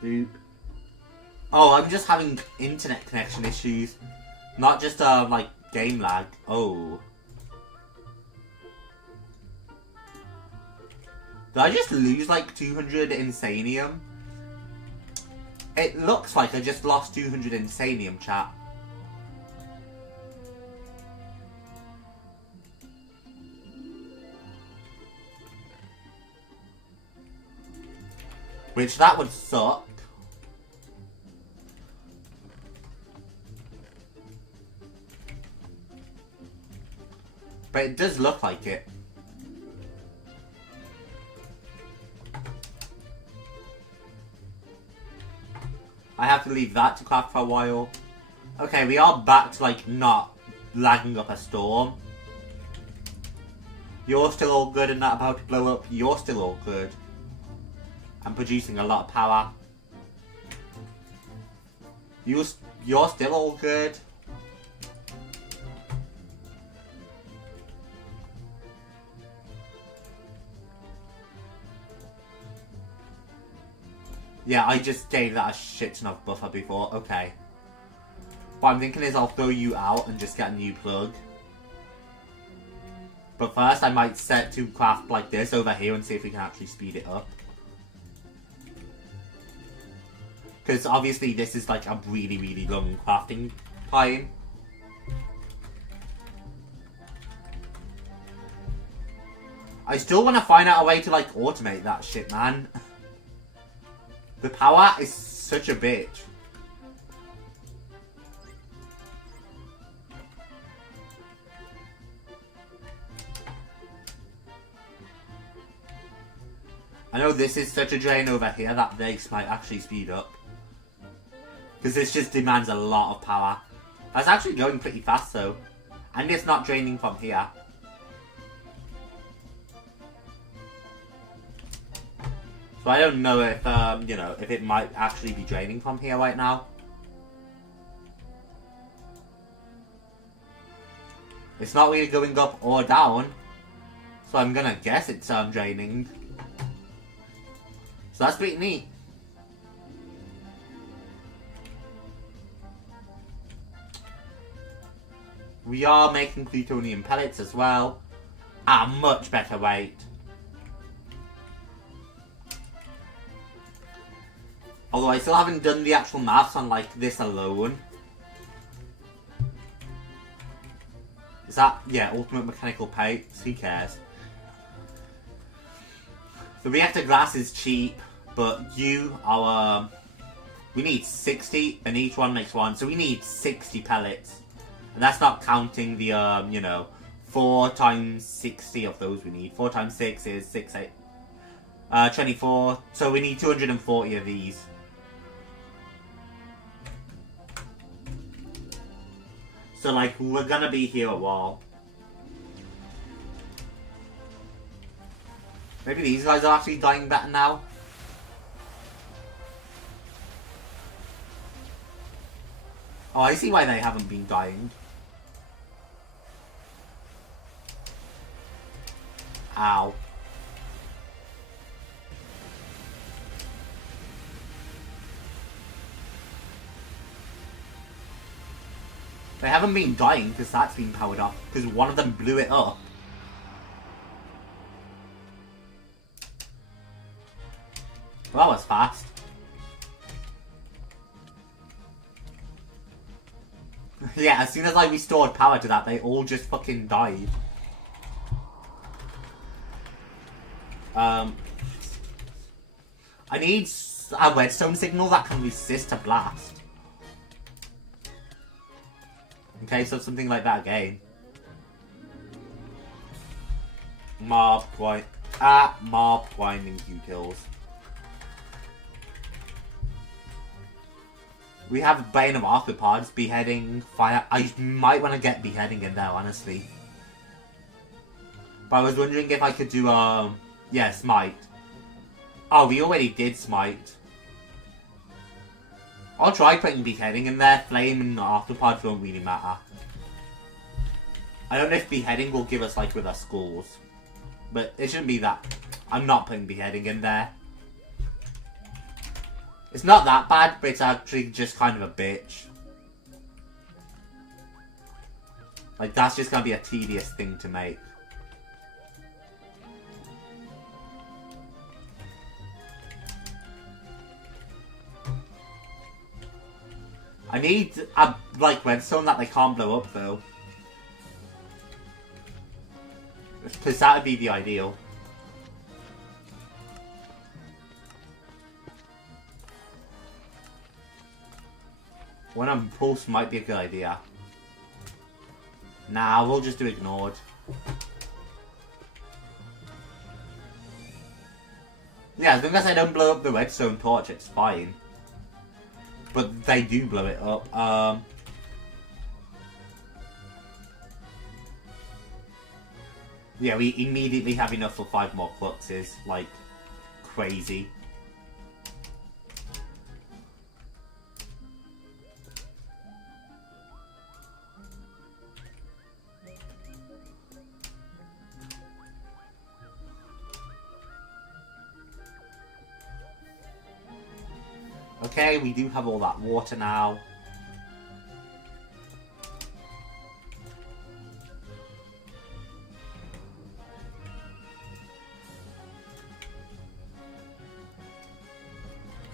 Boop. Oh, I'm just having internet connection issues. Not just, like, game lag. Oh. Did I just lose, like, 200 insanium? It looks like I just lost 200 insanium, chat. Which, that would suck. But it does look like it. I have to leave that to craft for a while. Okay, we are back to, like, not lagging up a storm. You're still all good and not about to blow up. You're still all good. I'm producing a lot of power. You're still all good. Yeah, I just gave that a shit ton of buffer before. Okay. What I'm thinking is I'll throw you out and just get a new plug. But first I might set to craft like this over here and see if we can actually speed it up. Because obviously this is like a really, really long crafting time. I still want to find out a way to like automate that shit, man. The power is such a bitch. I know this is such a drain over here that this might actually speed up. Because this just demands a lot of power. That's actually going pretty fast though. And it's not draining from here. So I don't know if, you know, if it might actually be draining from here right now. It's not really going up or down. So I'm gonna guess it's draining. So that's pretty neat. We are making plutonium pellets as well. At a much better rate. Although I still haven't done the actual maths on like this alone. Is that, yeah, ultimate mechanical pace? Who cares? The reactor glass is cheap, but you are, we need 60, and each one makes one, so we need 60 pellets. And that's not counting the, you know, 4 times 60 of those we need. 4 times 6 is 6, 8, 24, so we need 240 of these. So, like, we're gonna be here a while. Maybe these guys are actually dying better now. Oh, I see why they haven't been dying. Ow. They haven't been dying because that's been powered up, because one of them blew it up. Well, that was fast. Yeah, as soon as I restored power to that, they all just fucking died. I need a redstone signal that can resist a blast. Okay, so something like that again. Mob grinding utils. We have Bane of Arthropods, Beheading, Fire. I might want to get Beheading in there, honestly. But I was wondering if I could do, yeah, Smite. Oh, we already did Smite. I'll try putting Beheading in there. Flame and Arthropods won't really matter. I don't know if Beheading will give us, like, with our skulls. But it shouldn't be that. I'm not putting Beheading in there. It's not that bad, but it's actually just kind of a bitch. Like, that's just gonna be a tedious thing to make. I need a, like, redstone that they can't blow up, though. Because that would be the ideal. One on pulse might be a good idea. Nah, we'll just do ignored. Yeah, as long as I don't blow up the redstone torch, it's fine. But they do blow it up. Yeah, we immediately have enough for 5 more fluxes. Like, crazy. Okay, we do have all that water now.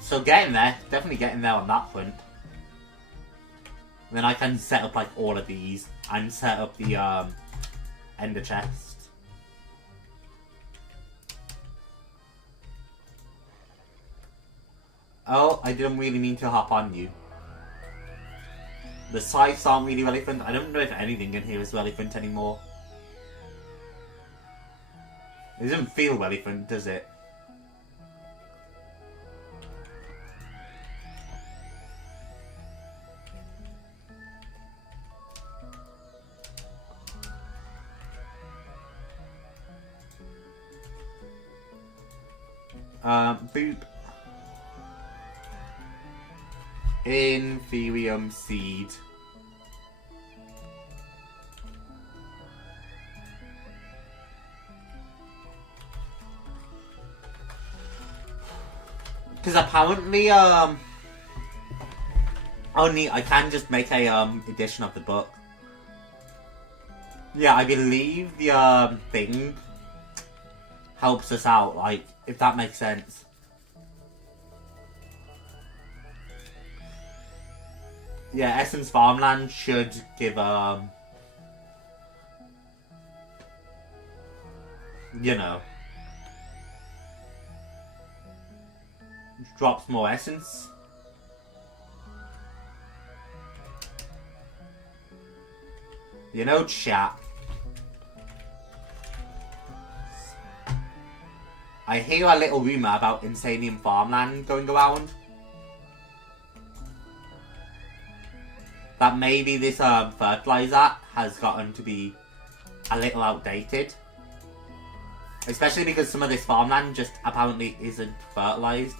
So getting there, definitely getting there on that front. And then I can set up like all of these and set up the ender chest. Oh, I didn't really mean to hop on you. The scythes aren't really relevant. I don't know if anything in here is relevant anymore. It doesn't feel relevant, does it? Boop. Inferium seed. Because apparently, only I can just make a edition of the book. Yeah, I believe the thing helps us out, like, if that makes sense. Yeah, Essence Farmland should give, you know. drops more essence. You know, chat. I hear a little rumour about Insanium farmland going around. That maybe this fertilizer has gotten to be a little outdated. Especially because some of this farmland just apparently isn't fertilized.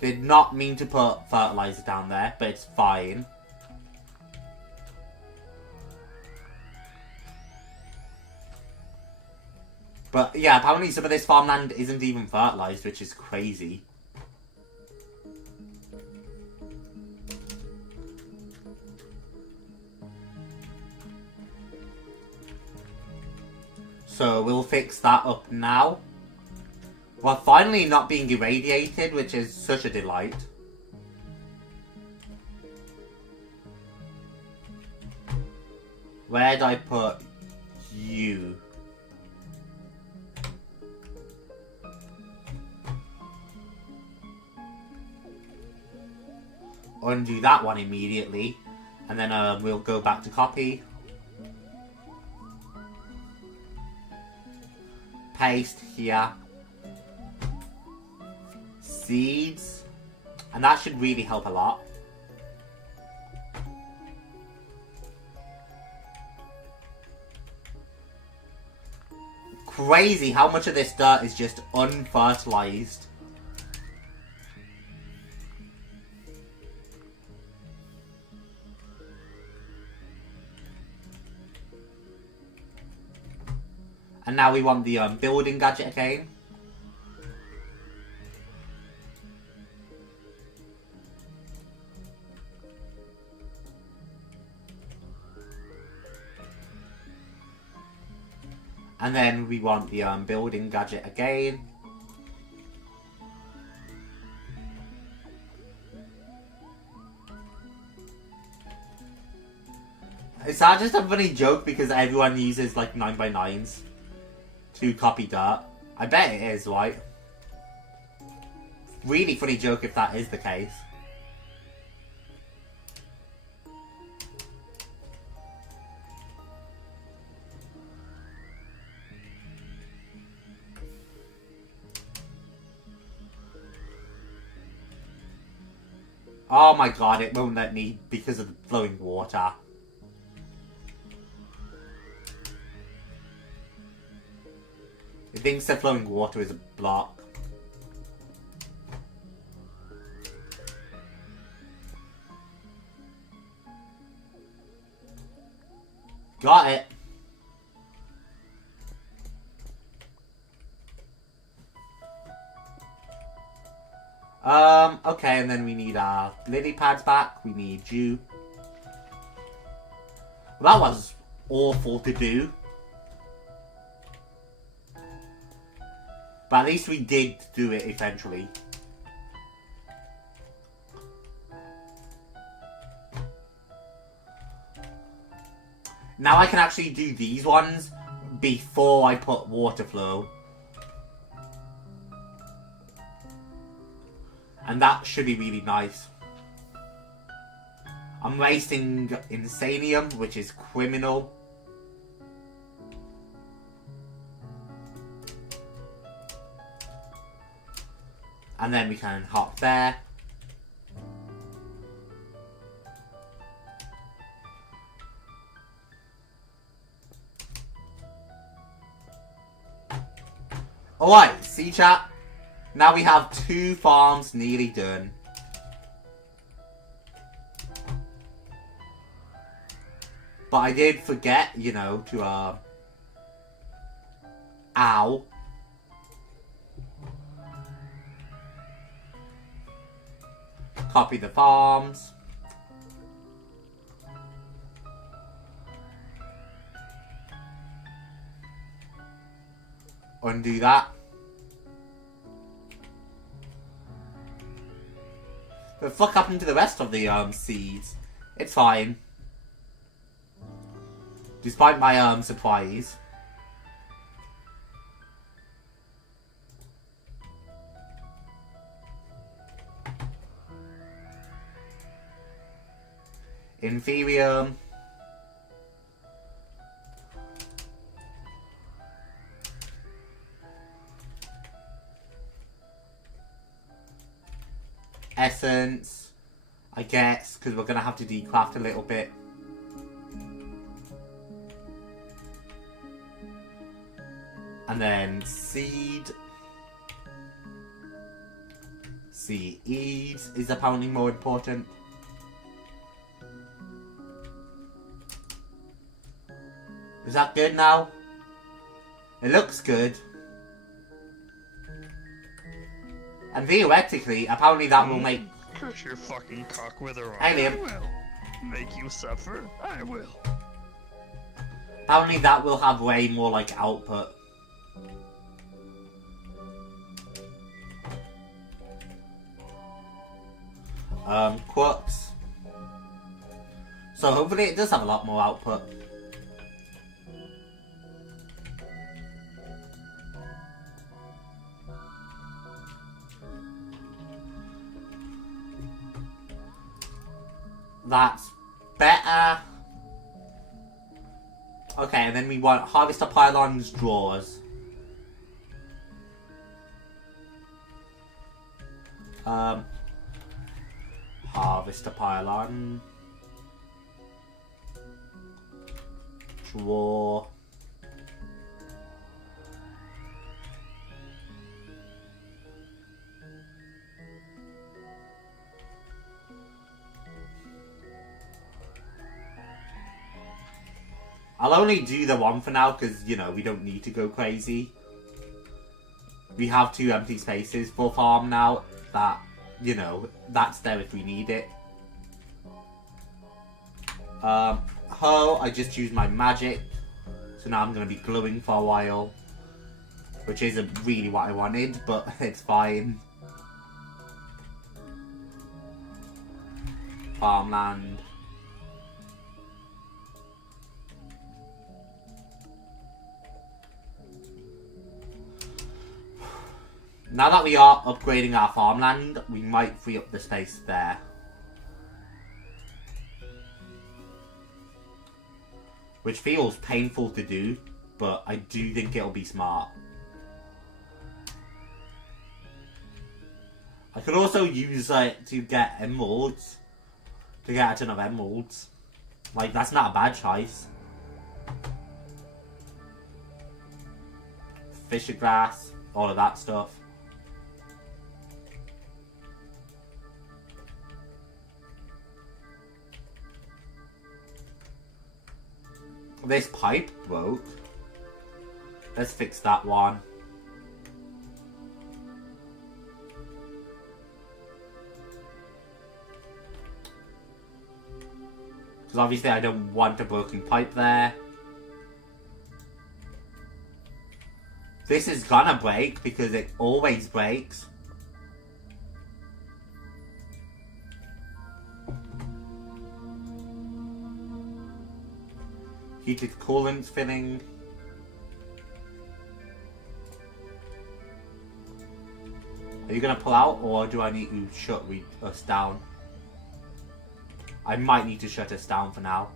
Did not mean to put fertilizer down there, but it's fine. But yeah, apparently some of this farmland isn't even fertilized, which is crazy. So we'll fix that up now. We're finally not being irradiated, which is such a delight. Where'd I put you? Undo that one immediately. And then we'll go back to copy. Paste here. Seeds. And that should really help a lot. Crazy how much of this dirt is just unfertilized. And now we want the building gadget again. And then we want the building gadget again. Is that just a funny joke because everyone uses like 9x9s to copy dirt? I bet it is, right? Really funny joke if that is the case. Oh my god, it won't let me because of the flowing water. It thinks the flowing water is a block. Got it. Okay, and then we need our lily pads back. We need you. Well, that was awful to do. But at least we did do it eventually. Now I can actually do these ones before I put water flow. And that should be really nice. I'm wasting Insanium, which is criminal. And then we can hop there. Alright, see chat? Now we have 2 farms nearly done. But I did forget, you know, to, ow. Copy the farms. Undo that. The fuck happened to the rest of the seeds? It's fine. Despite my surprise. Inferior. Essence, I guess, because we're going to have to decraft a little bit. And then seed. Seed is apparently more important. Is that good now? It looks good. And theoretically, apparently that will make... Cut your fucking cock with a rock. Hey, Liam. I will. Make you suffer. I will. Apparently that will have way more, like, output. Quartz. So hopefully it does have a lot more output. That's better. Okay, and then we want harvester pylons, drawers. Harvester pylon. Drawer. I'll only do the one for now because, you know, we don't need to go crazy. We have 2 empty spaces for farm now that, you know, that's there if we need it. Ho, I just used my magic. So now I'm going to be glowing for a while. Which isn't really what I wanted, but it's fine. Farmland. Now that we are upgrading our farmland, we might free up the space there. Which feels painful to do, but I do think it'll be smart. I could also use it to get emeralds. To get a ton of emeralds. Like, that's not a bad choice. Fisher grass, all of that stuff. This pipe broke. Let's fix that one. Because obviously I don't want a broken pipe there. This is gonna break because it always breaks. Heated coolant filling. Are you gonna pull out, or do I need to shut us down? I might need to shut us down for now.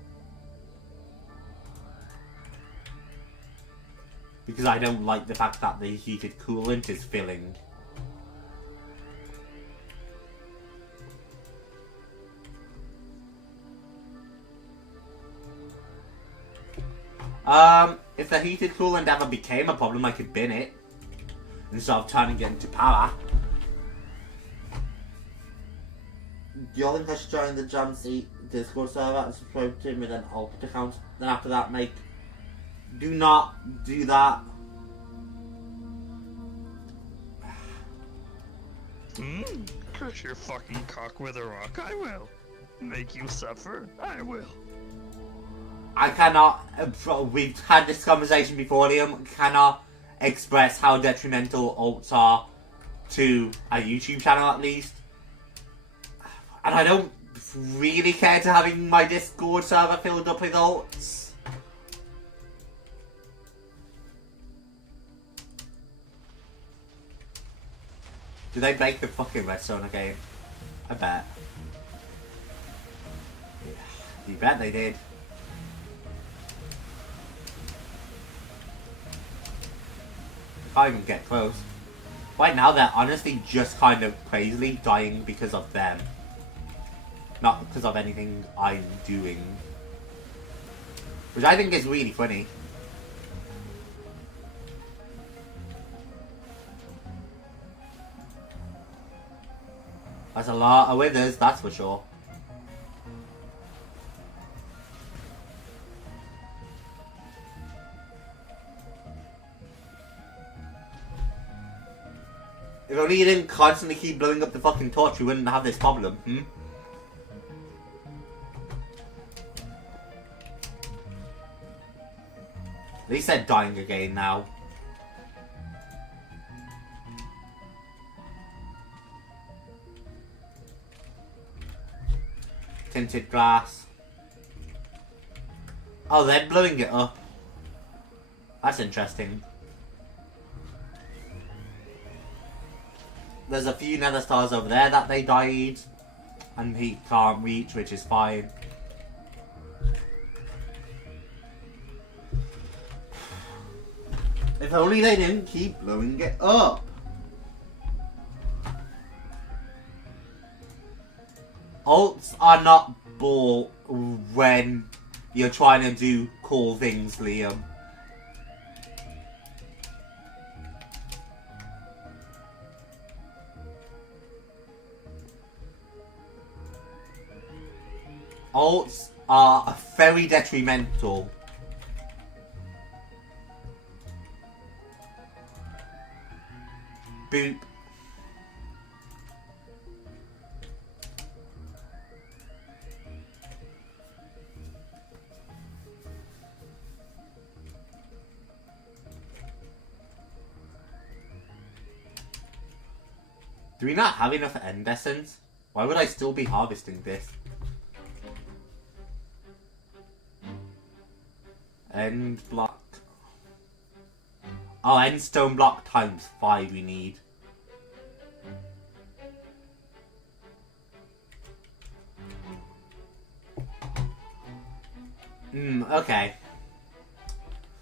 Because I don't like the fact that the heated coolant is filling. If the heated coolant ever became a problem, I could bin it instead of turning it into power. Do you think I should join the Jamsey Discord server and subscribe to him with an alt account? Then after that, make... Do not do that. Cut your fucking cock with a rock. I will. Make you suffer. I will. I cannot, we've had this conversation before, Liam, cannot express how detrimental alts are to a YouTube channel at least. And I don't really care to having my Discord server filled up with alts. Did they make the fucking redstone again? I bet. Yeah, you bet they did. Can't even get close. Right now they're honestly just kind of crazily dying because of them. Not because of anything I'm doing. Which I think is really funny. That's a lot of withers, that's for sure. If only you didn't constantly keep blowing up the fucking torch, we wouldn't have this problem, At least they're dying again now. Tinted glass. Oh, they're blowing it up. That's interesting. There's a few nether stars over there that they died. And he can't reach, which is fine. If only they didn't keep blowing it up. Alts are not bought when you're trying to do cool things, Liam. Alts are very detrimental. Boop. Do we not have enough end essence? Why would I still be harvesting this? End block. Oh, end stone block times 5 we need. Okay.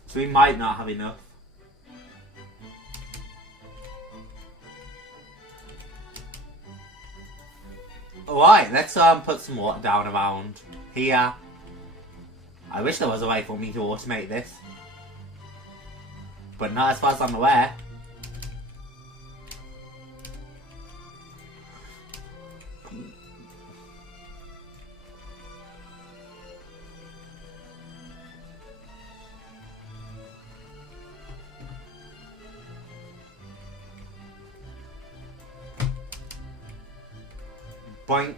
So we might not have enough. Alright, let's put some water down around here. I wish there was a way for me to automate this. But not as far as I'm aware. Boink.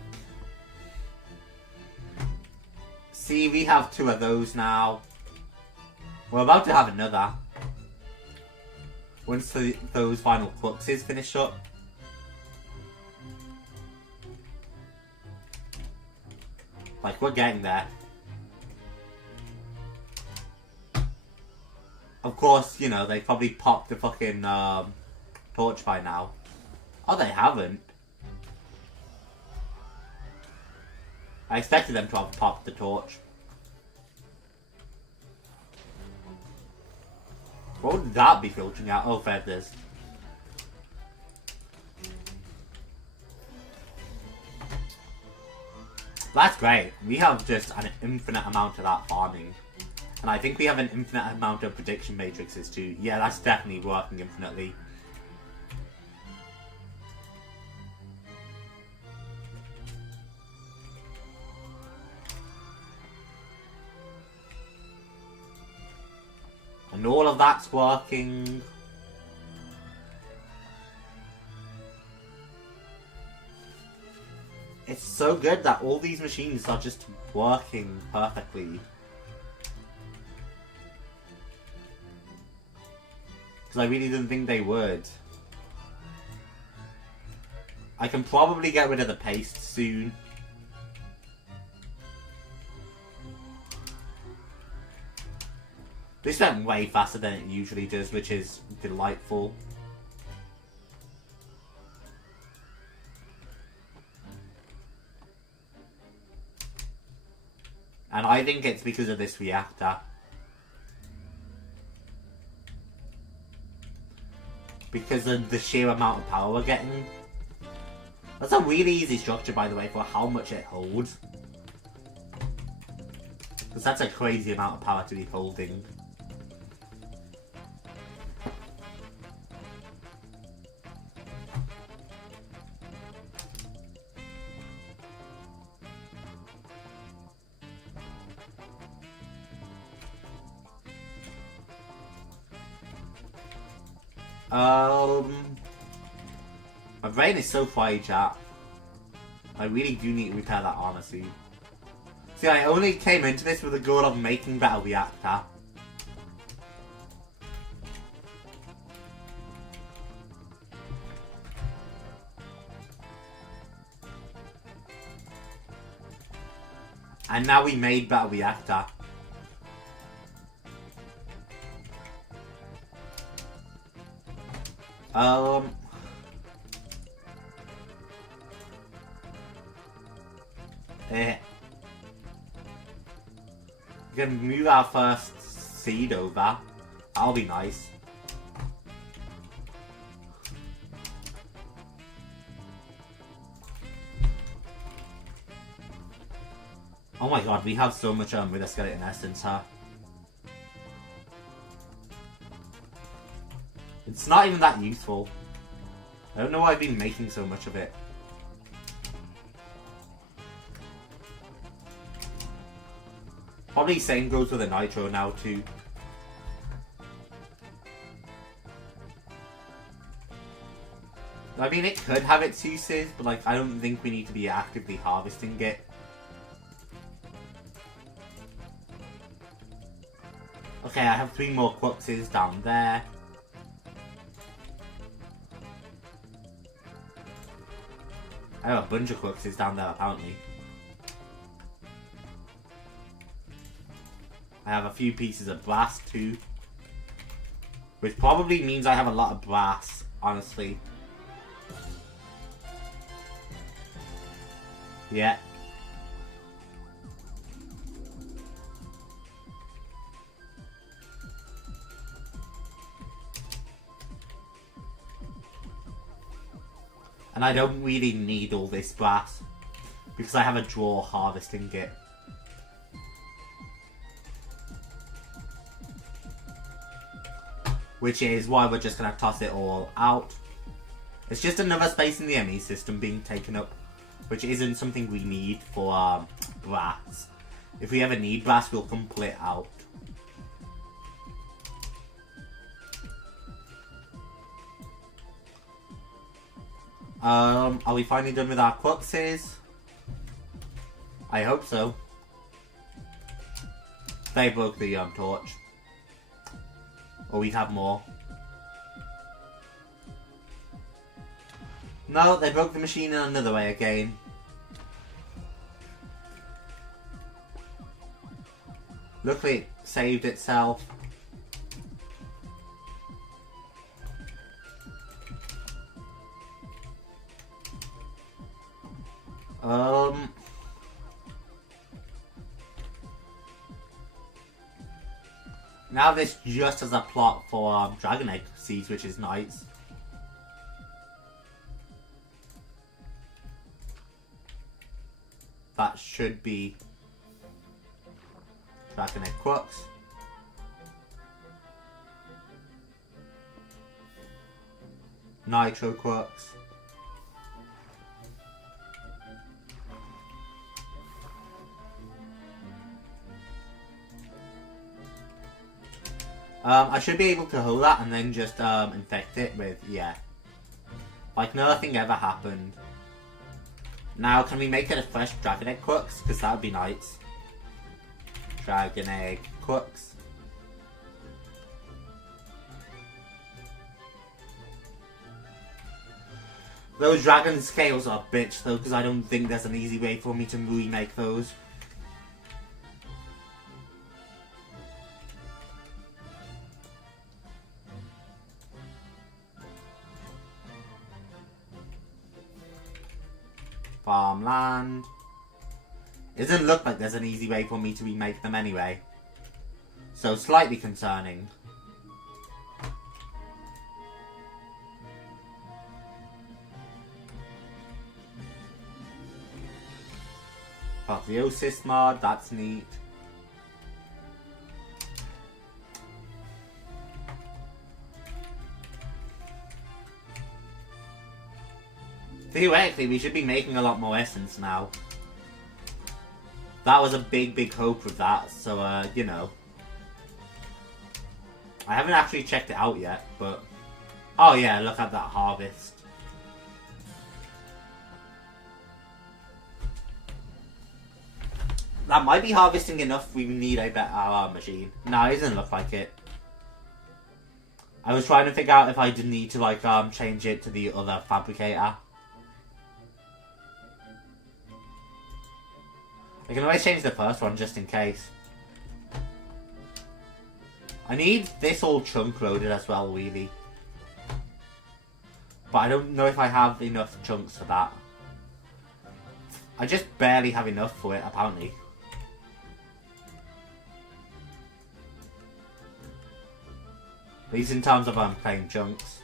See, we have 2 of those now. We're about to have another. Once those final fluxes finish up. Like, we're getting there. Of course, you know, they probably popped the fucking torch by now. Oh, they haven't. I expected them to have popped the torch. What would that be filtering out? Oh, feathers. That's great. We have just an infinite amount of that farming. And I think we have an infinite amount of prediction matrices too. Yeah, that's definitely working infinitely. And all of that's working. It's so good that all these machines are just working perfectly. Because I really didn't think they would. I can probably get rid of the paste soon. This went way faster than it usually does, which is delightful. And I think it's because of this reactor. Because of the sheer amount of power we're getting. That's a really easy structure, by the way, for how much it holds. Because that's a crazy amount of power to be holding. My brain is so fried, chat. I really do need to repair that armor suit. See, I only came into this with the goal of making better reactor. And now we made better reactor. We can move our first seed over. That'll be nice. Oh my god, we have so much with a skeleton essence, huh? It's not even that useful. I don't know why I've been making so much of it. Probably same goes with the nitro now too. I mean, it could have its uses, but like, I don't think we need to be actively harvesting it. Okay, I have 3 more quuxes down there. I have a bunch of quuxes down there apparently. I have a few pieces of brass too. Which probably means I have a lot of brass, honestly. Yeah. And I don't really need all this brass because I have a drawer harvesting it. Which is why we're just going to toss it all out. It's just another space in the ME system being taken up, which isn't something we need for brass. If we ever need brass, we'll come pull it out. Are we finally done with our quuxes? I hope so. They broke the torch. Or we'd have more. No, they broke the machine in another way again. Luckily it saved itself. Now this just has a plot for dragon egg seeds, which is nice. That should be dragon egg quux. Nitro quux. I should be able to hold that and then just infect it with, yeah. Like nothing ever happened. Now, can we make it a fresh dragon egg quux? Because that would be nice. Dragon egg quux. Those dragon scales are a bitch though, because I don't think there's an easy way for me to remake those. land. It doesn't look like there's an easy way for me to remake them anyway. So slightly concerning. Apotheosis mod, that's neat. Theoretically, we should be making a lot more essence now. That was a big hope with that, so, you know. I haven't actually checked it out yet, but... Oh yeah, look at that harvest. That might be harvesting enough. We need a better machine. No, it doesn't look like it. I was trying to figure out if I did need to, like, change it to the other fabricator. I can always change the first one just in case. I need this all chunk loaded as well, really. But I don't know if I have enough chunks for that. I just barely have enough for it, apparently. At least in terms of plain chunks.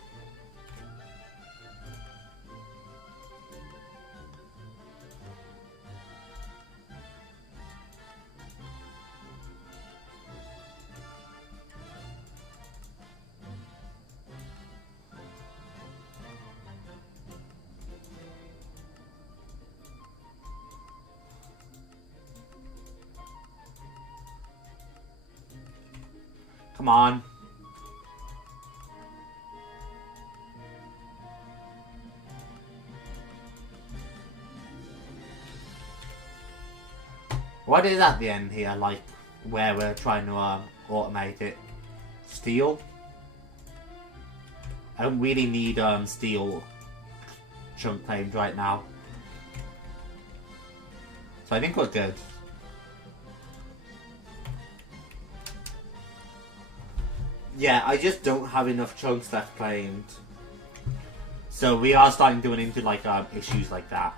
Come on. What is at the end here, like, where we're trying to automate it? Steel? I don't really need steel chunk claimed right now. So I think we're good. Yeah, I just don't have enough chunks left claimed. So we are starting to run into, like, issues like that.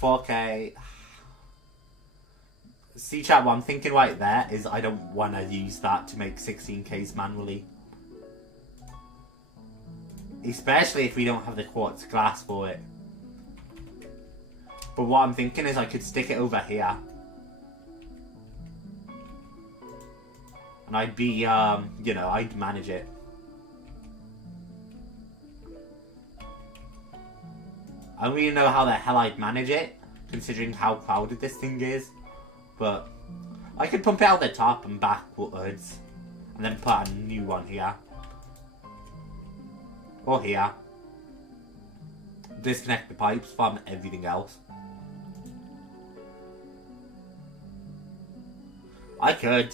$4K. See chat, what I'm thinking right there is I don't want to use that to make 16Ks manually. Especially if we don't have the quartz glass for it. But what I'm thinking is I could stick it over here. And I'd be, you know, I'd manage it. I don't really know how the hell I'd manage it, considering how crowded this thing is. But I could pump it out the top and backwards. And then put a new one here. Or here. Disconnect the pipes from everything else. I could.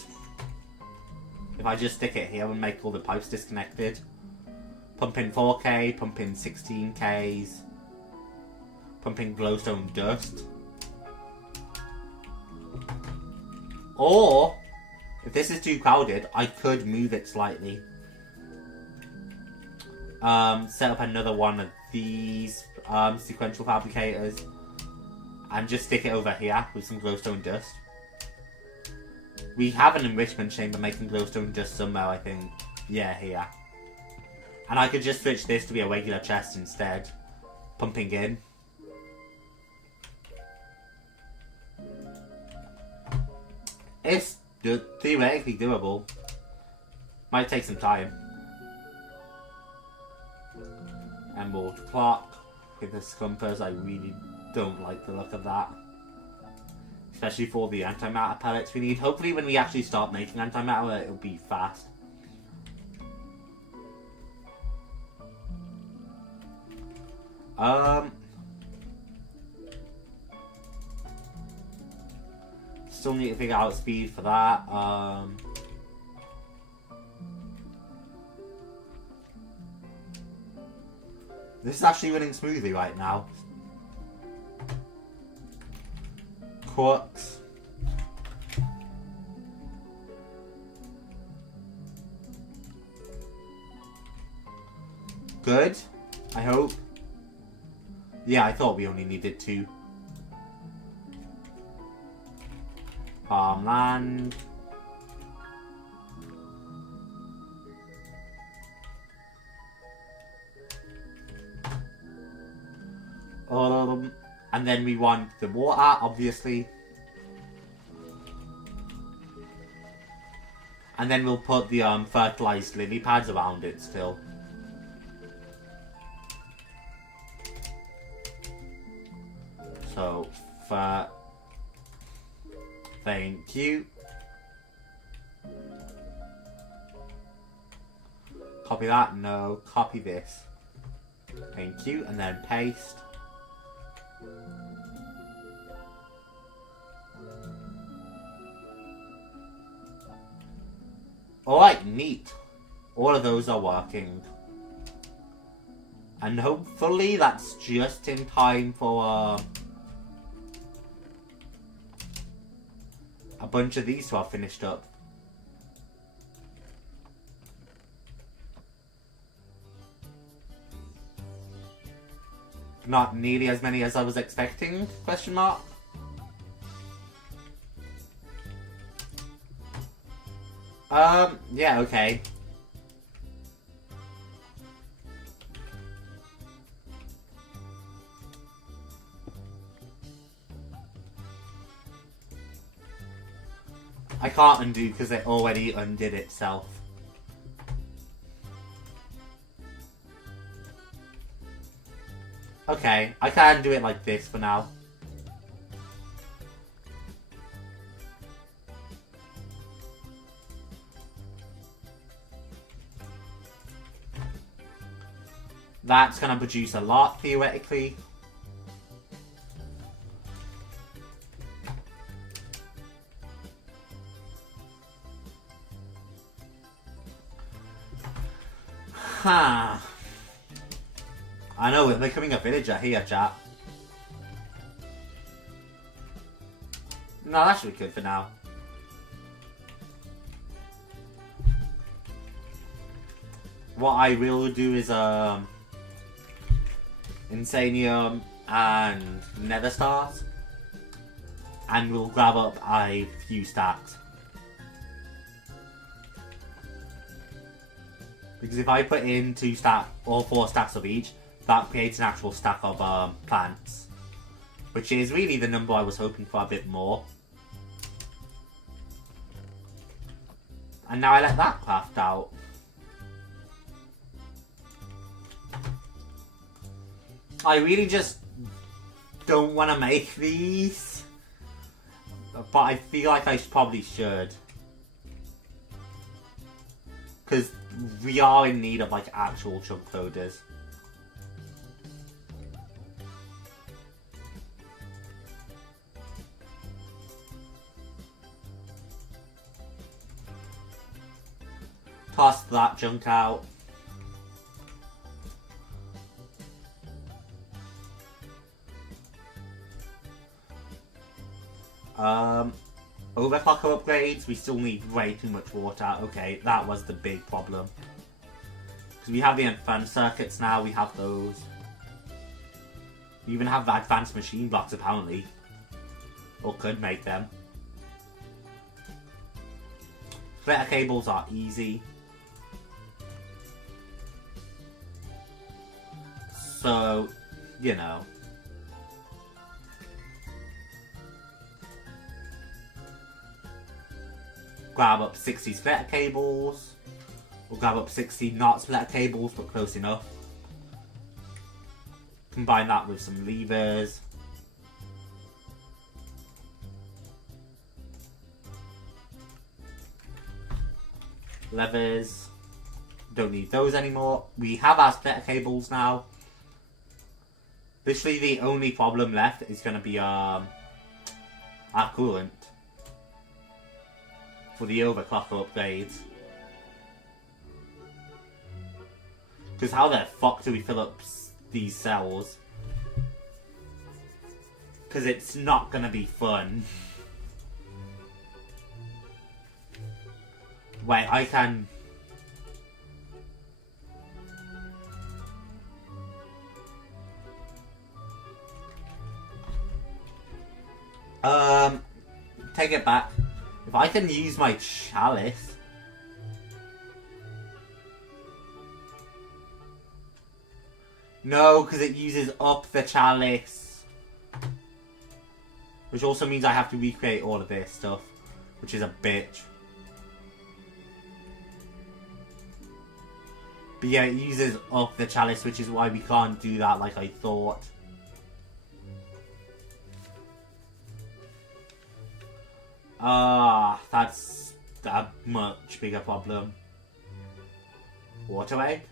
If I just stick it here and make all the pipes disconnected. Pump in 4K, pump in 16Ks. Pump in glowstone dust. Or, if this is too crowded, I could move it slightly. Set up another one of these sequential fabricators and just stick it over here with some glowstone dust. We have an enrichment chamber making glowstone dust somewhere, I think. Yeah, here. And I could just switch this to be a regular chest instead. Pumping in. It's theoretically doable. Might take some time. Emerald clock with the scumpers. I really don't like the look of that. Especially for the antimatter pellets we need. Hopefully when we actually start making antimatter, it'll be fast. Still need to figure out speed for that. This is actually running smoothly right now. crux. Good, I hope. Yeah, I thought we only needed 2. Farmland. And then we want the water, obviously. And then we'll put the fertilized lily pads around it still. So, thank you. Copy that, no. Copy this. Thank you, and then paste. Alright, neat. All of those are working. And hopefully that's just in time for a bunch of these to have finished up. Not nearly as many as I was expecting, question mark. Yeah, okay. I can't undo because it already undid itself. Okay, I can do it like this for now. That's gonna produce a lot, theoretically. Huh. I know, we're becoming a villager here, chat. No, that should be good for now. What I will do is, Insanium and Nether Stars. And we'll grab up a few stacks. Because if I put in 2 stacks or 4 stacks of each, that creates an actual stack of plants. Which is really the number I was hoping for, a bit more. And now I let that craft out. I really just don't want to make these. But I feel like I probably should. Because we are in need of like actual chunk loaders. Toss that junk out. Overclocker upgrades, we still need way too much water. Okay, that was the big problem. Because we have the advanced circuits now, we have those. We even have advanced machine blocks apparently. Or could make them. Splitter cables are easy. So, you know. Grab up 60 splitter cables. We'll grab up 60 not splitter cables, but close enough. Combine that with some levers. Levers. Don't need those anymore. We have our splitter cables now. Literally the only problem left is going to be our coolant. For the overclocker upgrades. Because how the fuck do we fill up these cells? Because it's not gonna be fun. Wait, I can... Take it back. If I can use my chalice... No, because it uses up the chalice. Which also means I have to recreate all of this stuff. Which is a bitch. But yeah, it uses up the chalice, which is why we can't do that like I thought. That's a much bigger problem. Water egg?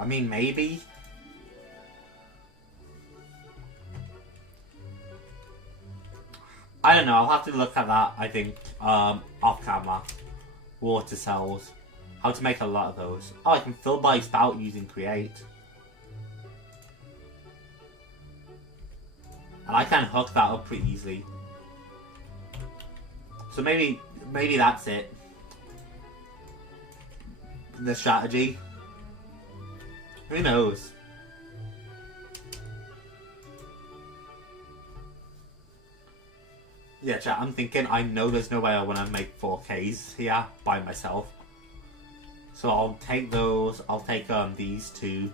I mean, maybe. I don't know, I'll have to look at that, I think, off camera. Water cells. How to make a lot of those. Oh, I can fill my spout using create. And I can hook that up pretty easily. So maybe that's it. The strategy. Who knows? Yeah, chat, I'm thinking, I know there's no way I want to make 4Ks here by myself. So I'll take those, I'll take these two.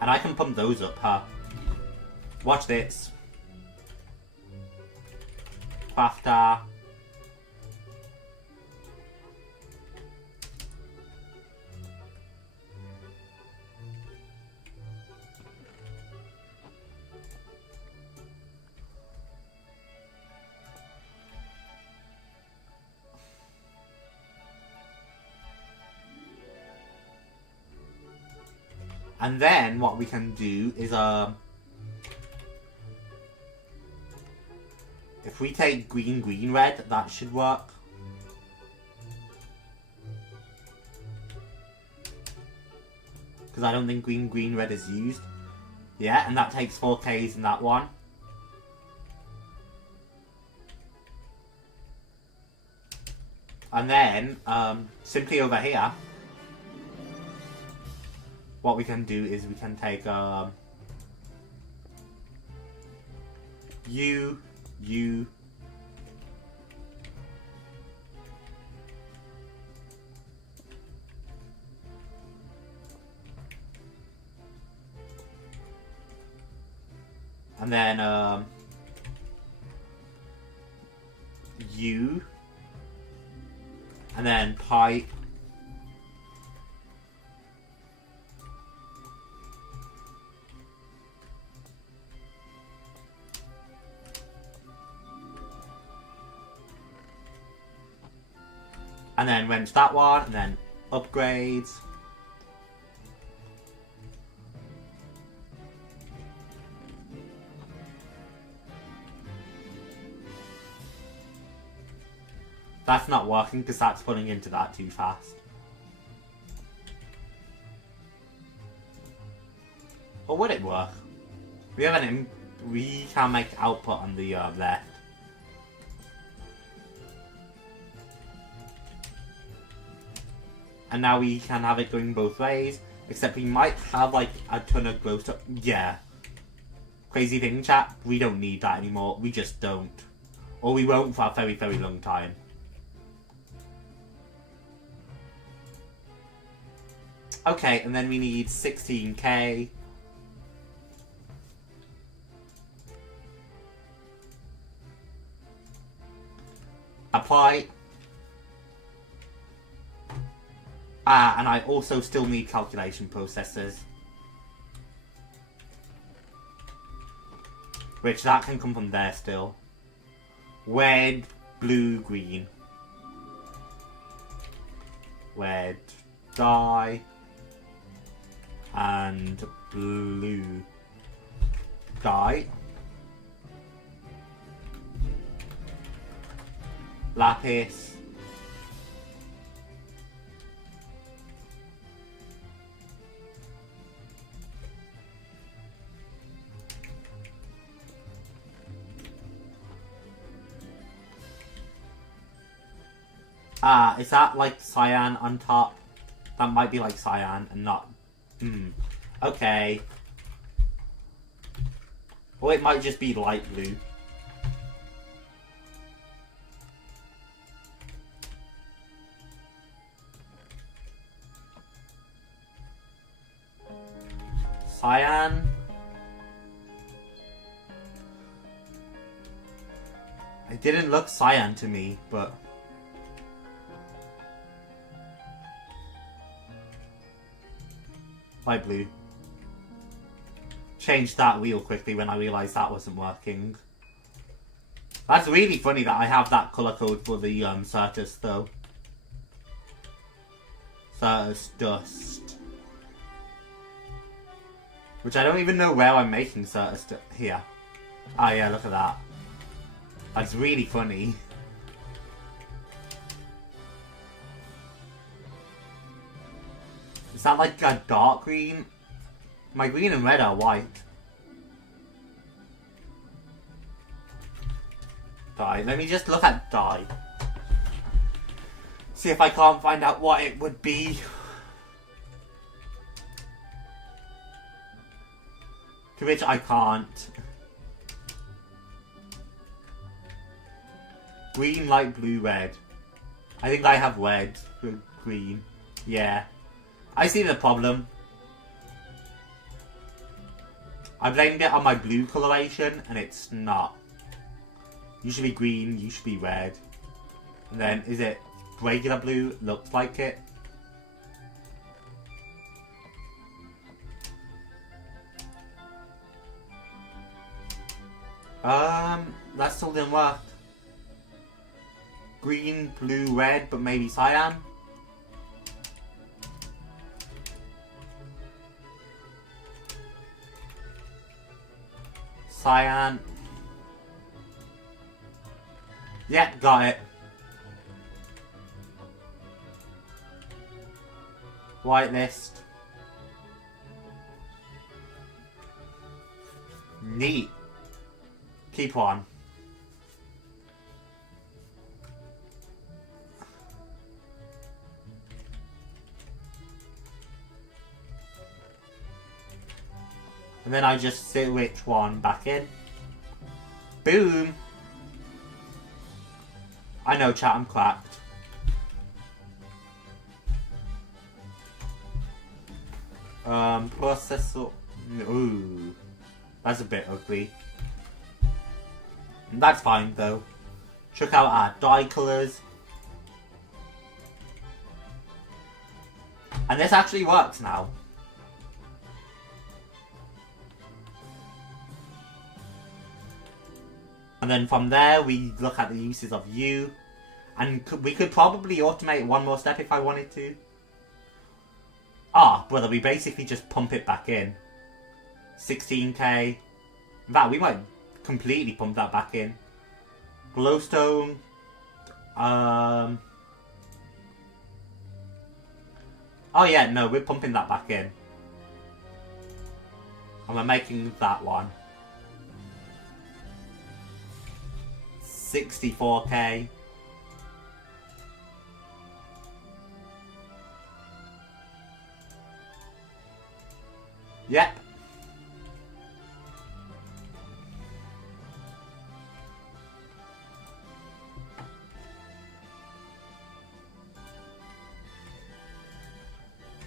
And I can pump those up, huh? Watch this. Crafter. And then what we can do is if we take green, green, red, that should work. Because I don't think green, green, red is used. Yeah, and that takes 4Ks in that one. And then, simply over here, what we can do is we can take U and then U and then pipe. And then went to that one, and then upgrades. That's not working because that's putting into that too fast. Or would it work? We have we can make output on the left. And now we can have it going both ways, except we might have like a ton of glow stuff. Yeah. Crazy thing, chat, we don't need that anymore. We just don't. Or we won't for a very, very long time. Okay, and then we need 16K. Apply. And I also still need calculation processors. Which that can come from there still. Red, blue, green. Red, dye. And blue, dye. lapis. Is that like cyan on top? That might be like cyan and not... Okay. Or it might just be light blue. Cyan. It didn't look cyan to me, but... light blue. Changed that wheel quickly when I realised that wasn't working. That's really funny that I have that colour code for the Certus though. Certus dust. Which I don't even know where I'm making Certus here. Oh yeah, look at that. That's really funny. Is that like a dark green? My green and red are white. Dye. Let me just look at dye. See if I can't find out what it would be. To which I can't. Green, light blue, red. I think I have red with green. Yeah. I see the problem. I blamed it on my blue coloration and it's not. Usually green, usually red. And then is it regular blue? Looks like it. That still didn't work. Green, blue, red, but maybe cyan. Cyan. Yep, got it. Whitelist. Neat. Keep on. And then I just switch one back in. Boom! I know, chat, I'm cracked. Processor... Ooh. That's a bit ugly. That's fine, though. Check out our dye colours. And this actually works now. And then from there, we look at the uses of U. And we could probably automate one more step if I wanted to. Ah, brother, we basically just pump it back in. 16k. In fact, we might completely pump that back in. Glowstone. Oh yeah, no, we're pumping that back in. And we're making that one. 64k. Yep.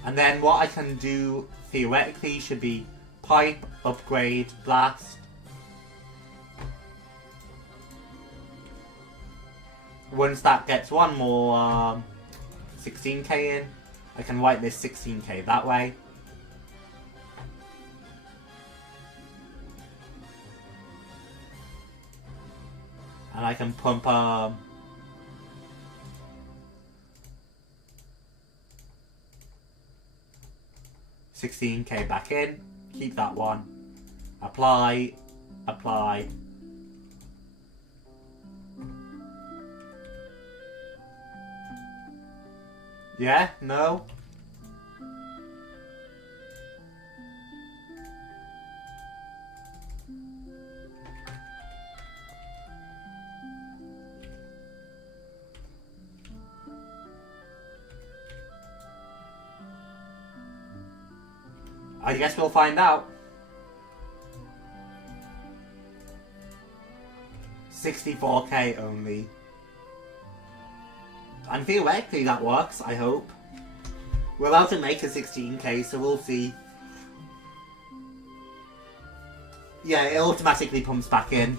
And then what I can do theoretically should be pipe, upgrade, blast. Once that gets one more 16k in, I can wipe this 16k that way. And I can pump 16k back in, keep that one, apply, apply. Yeah? No? I guess we'll find out. 64k only. And theoretically that works, I hope. We're allowed to make a 16k, so we'll see. Yeah, it automatically pumps back in.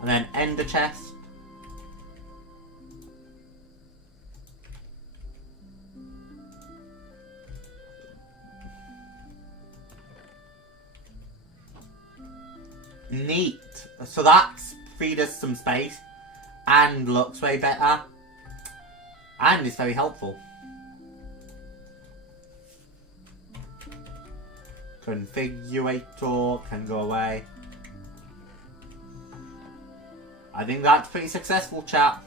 And then end the chest. Neat. So that's freed us some space and looks way better. And it's very helpful. Configurator can go away. I think that's pretty successful, chat.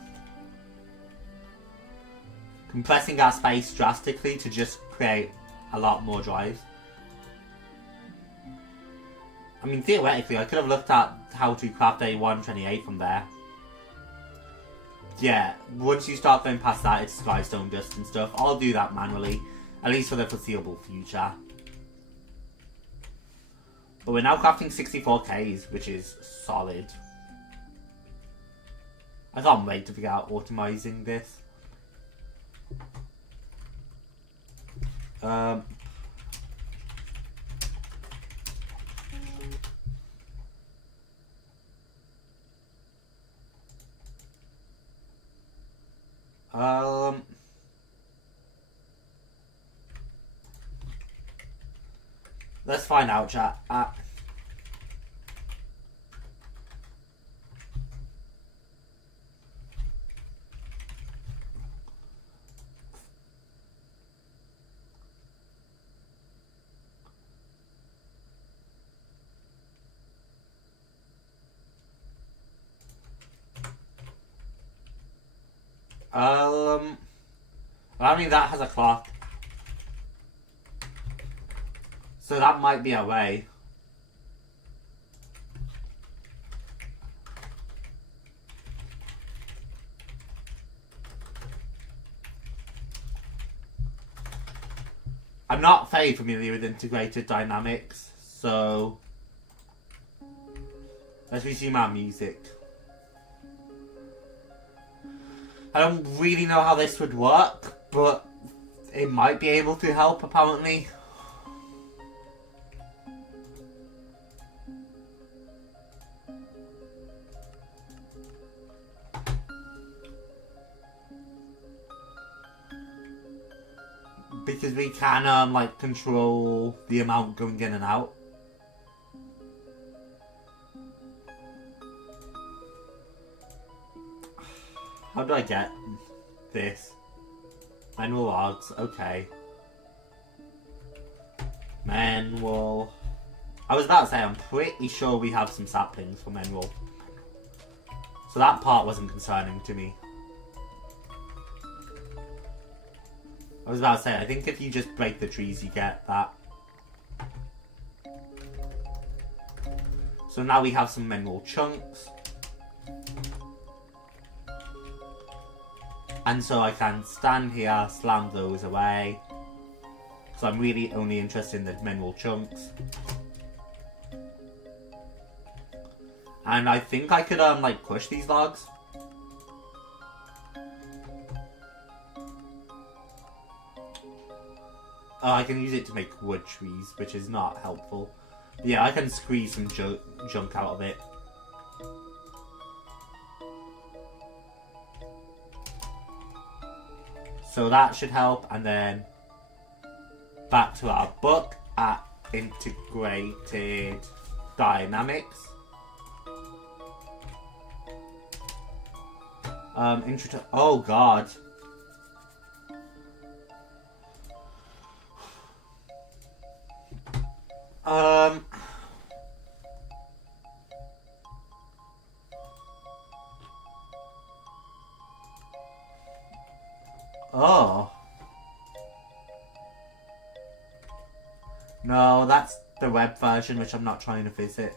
Compressing our space drastically to just create a lot more drives. I mean, theoretically, I could have looked at how to craft a 128 from there. Yeah, once you start going past that, it's skystone dust and stuff. I'll do that manually, at least for the foreseeable future. But we're now crafting 64Ks, which is solid. I can't wait to figure out automizing this. Let's find out, chat. I mean, that has a clock. So that might be a way. I'm not very familiar with integrated dynamics, so let's resume our music. I don't really know how this would work, but it might be able to help, apparently. Because we can, like, control the amount going in and out. How do I get this? Manual logs, okay. Manual. I was about to say, I'm pretty sure we have some saplings for manual. So that part wasn't concerning to me. I was about to say, I think if you just break the trees, you get that. So now we have some mineral chunks. And so I can stand here, slam those away. So I'm really only interested in the mineral chunks. And I think I could, like, push these logs. I can use it to make wood trees, which is not helpful. But yeah, I can squeeze some junk out of it. So that should help, and then back to our book at integrated dynamics. Oh god. Oh. No, that's the web version, which I'm not trying to visit.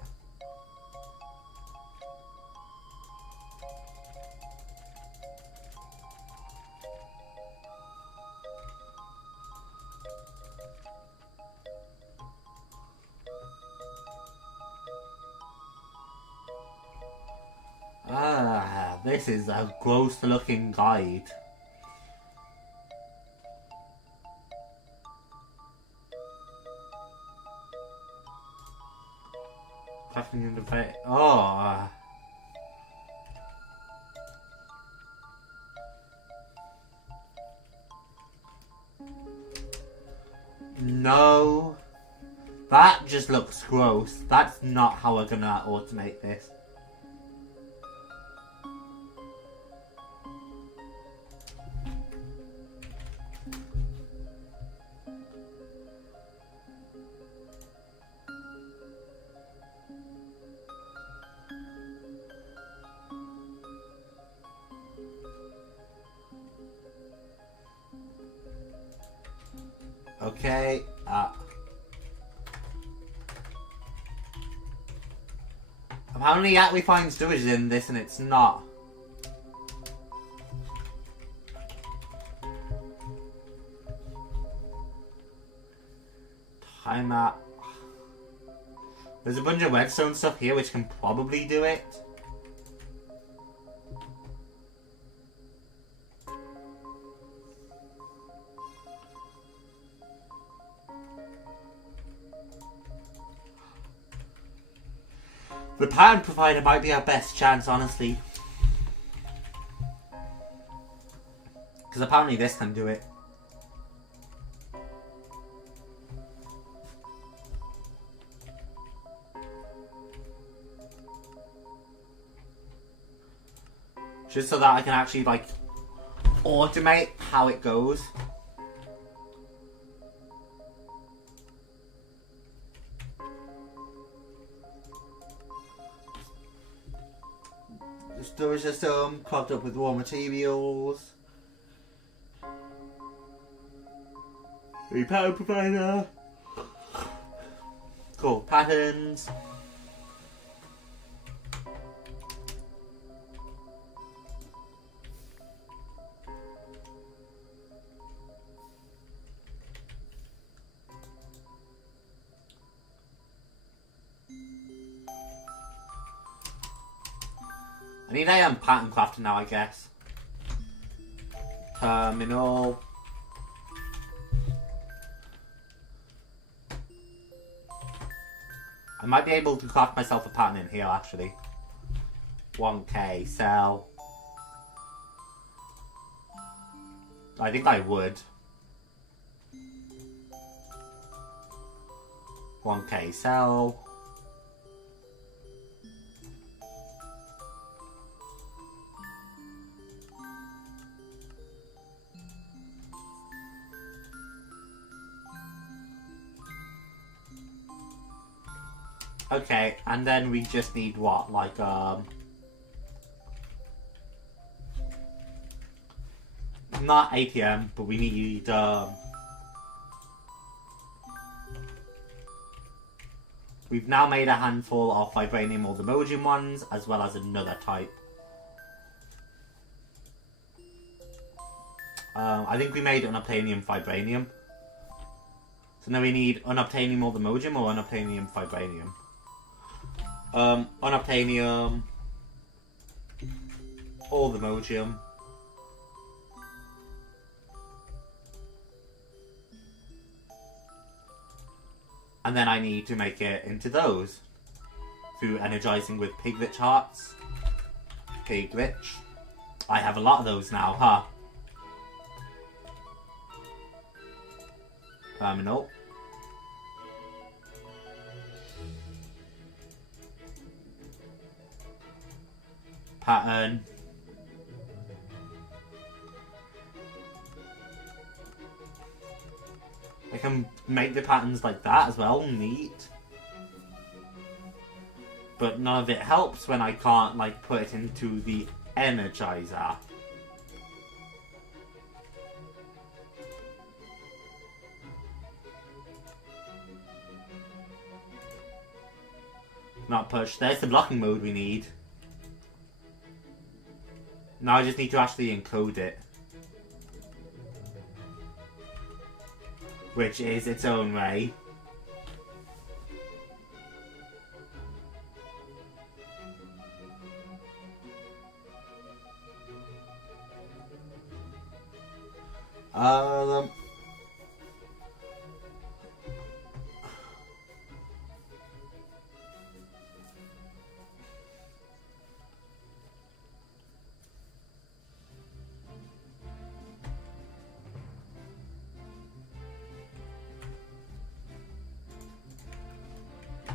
Ah, this is a gross looking guide. Crafting in the face. Oh. No. That just looks gross. That's not how we're gonna automate this. Okay, apparently we find storage in this and it's not. Time out. There's a bunch of redstone stuff here which can probably do it. The pattern provider might be our best chance, honestly. Because apparently this can do it. Just so that I can actually, like, automate how it goes. The storage system clogged up with raw materials. The pattern provider. Cool. Patterns. I need pattern crafting now, I guess. Terminal. I might be able to craft myself a pattern in here, actually. 1k, sell. I think I would. 1k, sell. Okay, and then we just need what? Like, not ATM, but we need, we've now made a handful of vibranium or the Mojin ones, as well as another type. I think we made unobtainium vibranium. So now we need unobtainium or the Mojin or unobtainium vibranium. Unobtainium or the Mojin. And then I need to make it into those through energizing with piglet hearts. Piglet. I have a lot of those now, huh? Terminal. Pattern. I can make the patterns like that as well, neat. But none of it helps when I can't, like, put it into the energizer. Not push. There's the blocking mode we need. Now I just need to actually encode it. Which is its own way.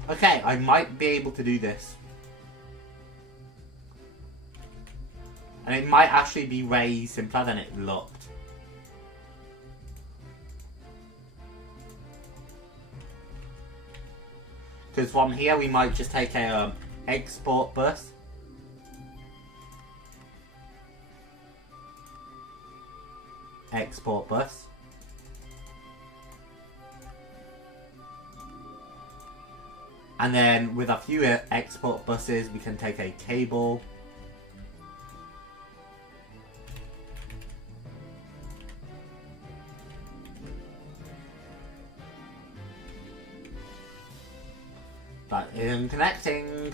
Okay, I might be able to do this. And it might actually be way simpler than it looked. Because from here we might just take a export bus. Export bus. And then with a few export buses we can take a cable. That isn't connecting.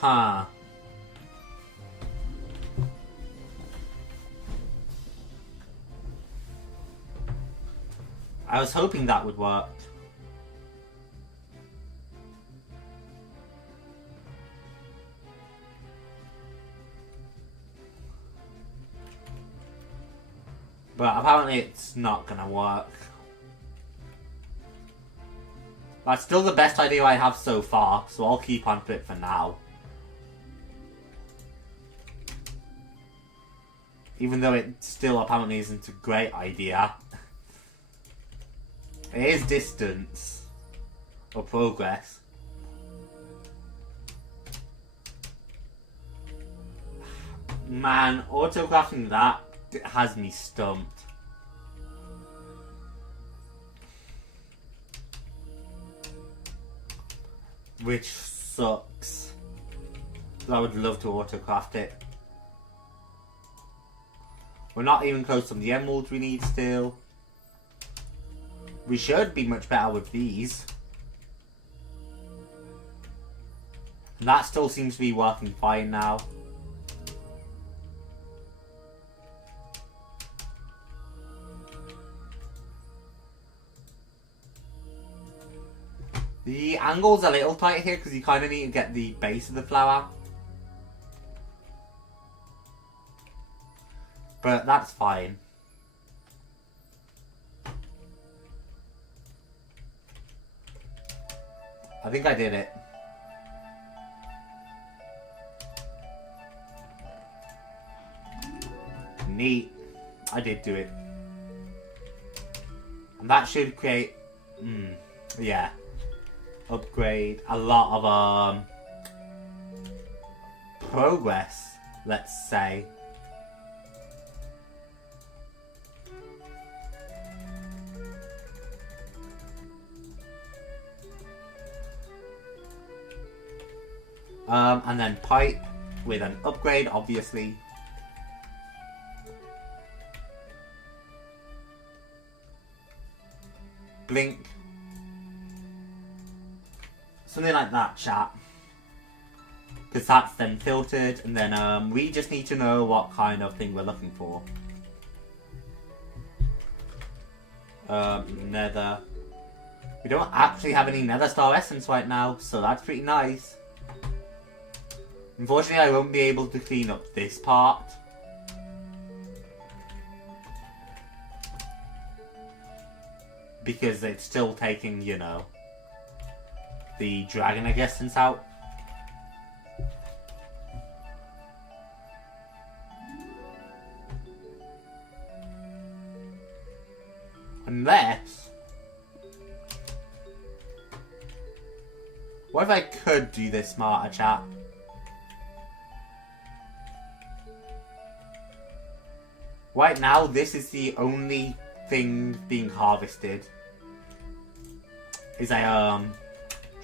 Huh. I was hoping that would work. But apparently it's not gonna work. That's still the best idea I have so far, so I'll keep on to it for now. Even though it still apparently isn't a great idea. It is distance. Or progress. Man, autographing that has me stumped. Which sucks. I would love to autocraft it. We're not even close on the emeralds we need still. We should be much better with these. And that still seems to be working fine now. The angle's a little tight here because you kind of need to get the base of the flower. But that's fine. I think I did it. Neat. I did do it. And that should create... yeah. Upgrade a lot of progress, let's say. And then pipe with an upgrade, obviously. Blink. Something like that, chat. Because that's then filtered, and then we just need to know what kind of thing we're looking for. Nether. We don't actually have any nether star essence right now, so that's pretty nice. Unfortunately, I won't be able to clean up this part. Because it's still taking, you know, the dragon, I guess, essence out. Unless What if I could do this smarter, chat? Right now, this is the only thing being harvested. Is a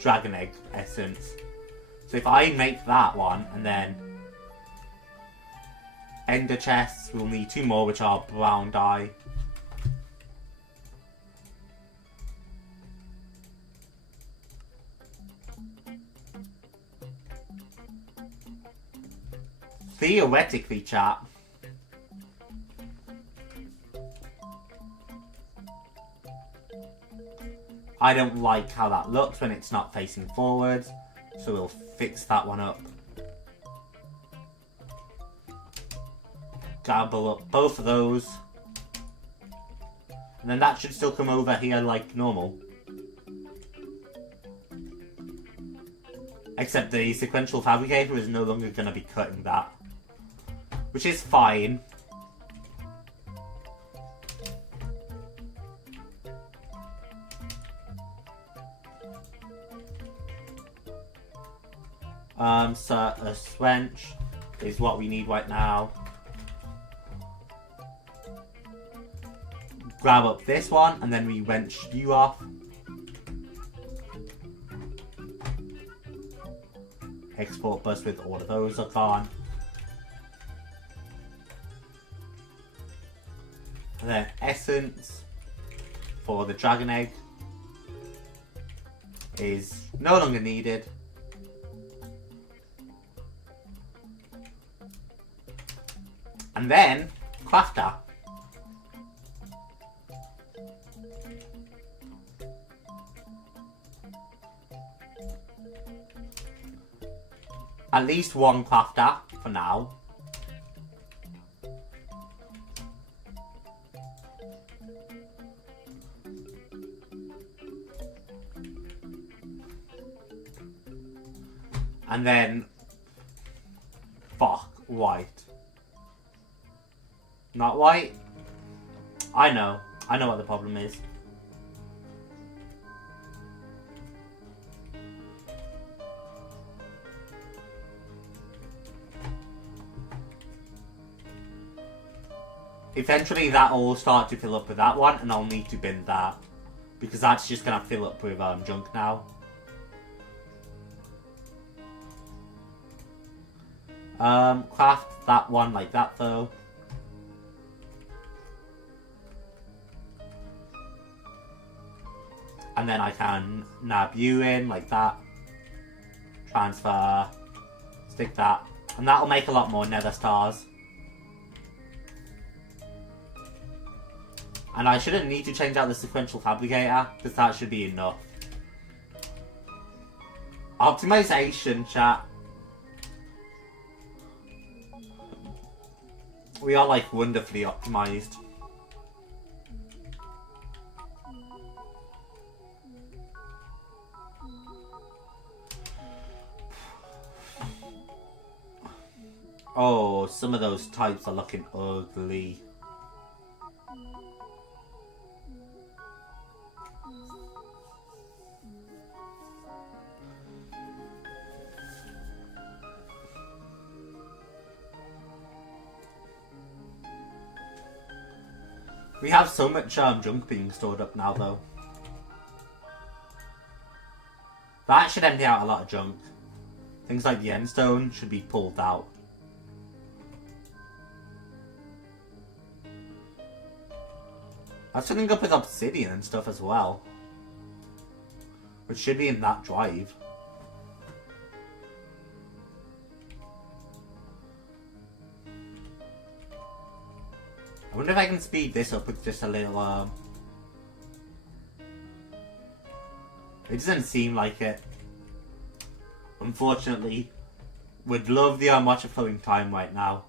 dragon egg essence. So if I make that one and then ender chests, we'll need 2 more, which are brown dye. Theoretically, chat, I don't like how that looks when it's not facing forwards, so we'll fix that one up. Gobble up both of those. And then that should still come over here like normal. Except the sequential fabricator is no longer going to be cutting that. Which is fine. So a swench is what we need right now. Grab up this one and then we wrench you off. Export bus with all of those are gone. And then essence for the dragon egg is no longer needed. And then crafter. At least one crafter for now. And then fuck, white. Not white? I know what the problem is. Eventually that'll all start to fill up with that one and I'll need to bin that. Because that's just gonna fill up with junk now. Craft that one like that though. And then I can nab you in like that. Transfer. Stick that. And that'll make a lot more nether stars. And I shouldn't need to change out the sequential fabricator, because that should be enough. Optimization, chat. We are like wonderfully optimized. Oh, some of those types are looking ugly. We have so much junk being stored up now though. That should empty out a lot of junk. Things like the endstone should be pulled out. That's filling up with obsidian and stuff as well. Which should be in that drive. I wonder if I can speed this up with just a little, It doesn't seem like it. Unfortunately. Would love the watcher flowing time right now.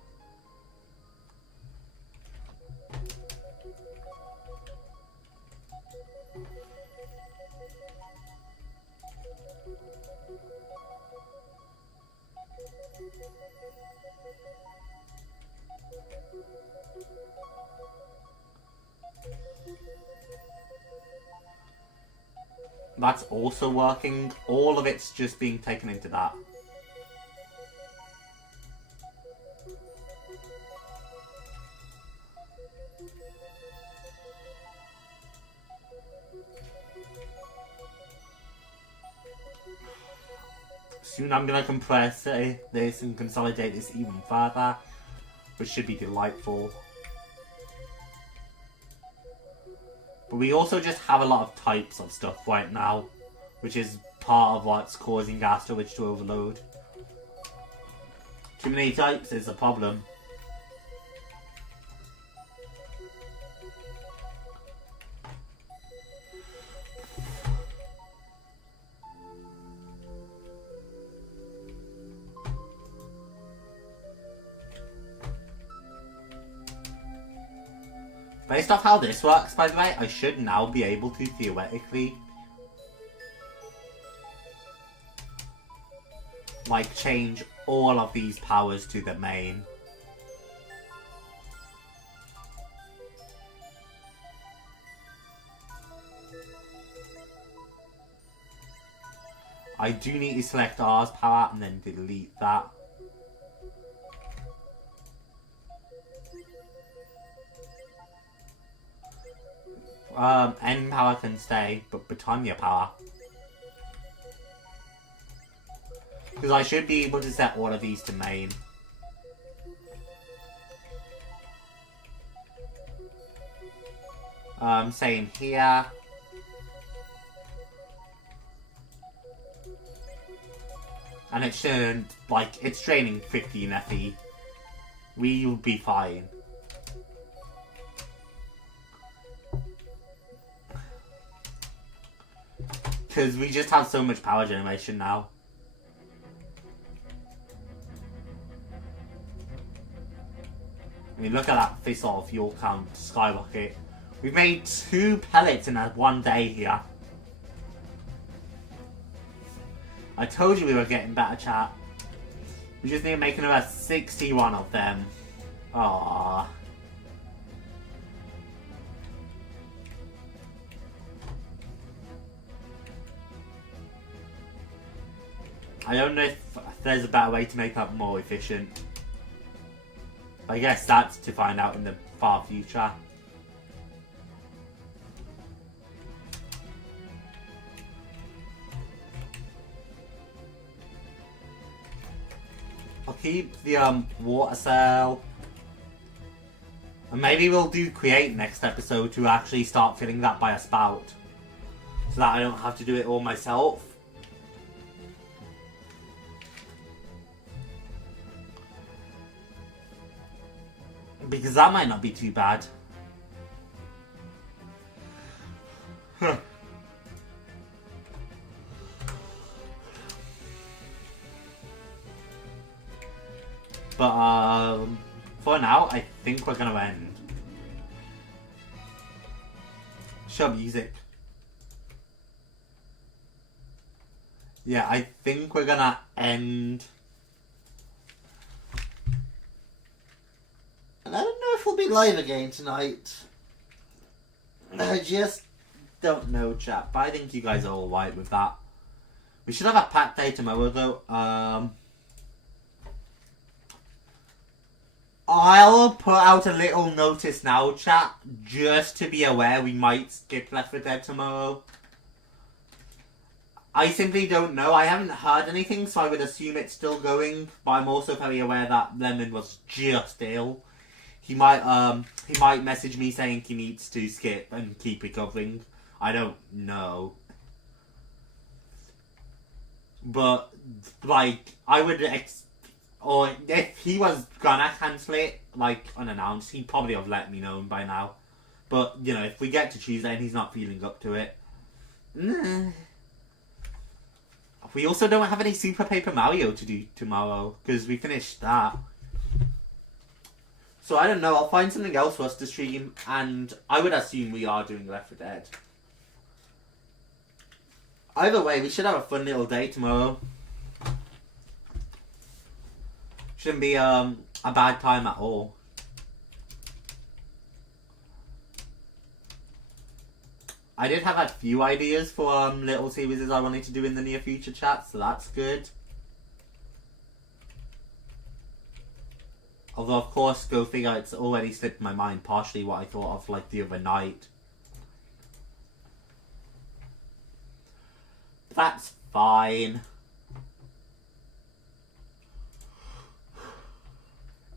That's also working. All of it's just being taken into that. Soon I'm going to compress this and consolidate this even further, which should be delightful. But we also just have a lot of types of stuff right now, which is part of what's causing our storage to overload. Too many types is a problem. Based off how this works, by the way, I should now be able to, theoretically, like, change all of these powers to the main. I do need to select R's power and then delete that. N power can stay, but Britannia power. Because I should be able to set all of these to main. Same here. And it shouldn't, like, it's draining 15 FE. We'll be fine. Because we just have so much power generation now. I mean, look at that fissile fuel count skyrocket. We've made 2 pellets in that one day here. I told you we were getting better, chat. We just need to make another 61 of them. Aww. I don't know if there's a better way to make that more efficient. I guess that's to find out in the far future. I'll keep the water cell. And maybe we'll do create next episode to actually start filling that by a spout. So that I don't have to do it all myself. Because that might not be too bad. Huh. But for now, I think we're gonna end. Show music. Yeah, I think we're gonna end. And I don't know if we'll be live again tonight. I just don't know, chat. But I think you guys are all right with that. We should have a pack day tomorrow, though. I'll put out a little notice now, chat, just to be aware we might skip Left 4 Dead tomorrow. I simply don't know. I haven't heard anything, so I would assume it's still going. But I'm also very aware that Lemon was just ill. He might message me saying he needs to skip and keep recovering. I don't know. But, like, I would or if he was gonna cancel it, like, unannounced, he'd probably have let me know by now. But, you know, if we get to Tuesday and he's not feeling up to it. We also don't have any Super Paper Mario to do tomorrow, because we finished that. So I don't know, I'll find something else for us to stream, and I would assume we are doing Left 4 Dead. Either way, we should have a fun little day tomorrow. Shouldn't be a bad time at all. I did have a few ideas for little series I wanted to do in the near future, chat, so that's good. Although, of course, go figure, it's already slipped my mind partially what I thought of, like, the other night. That's fine.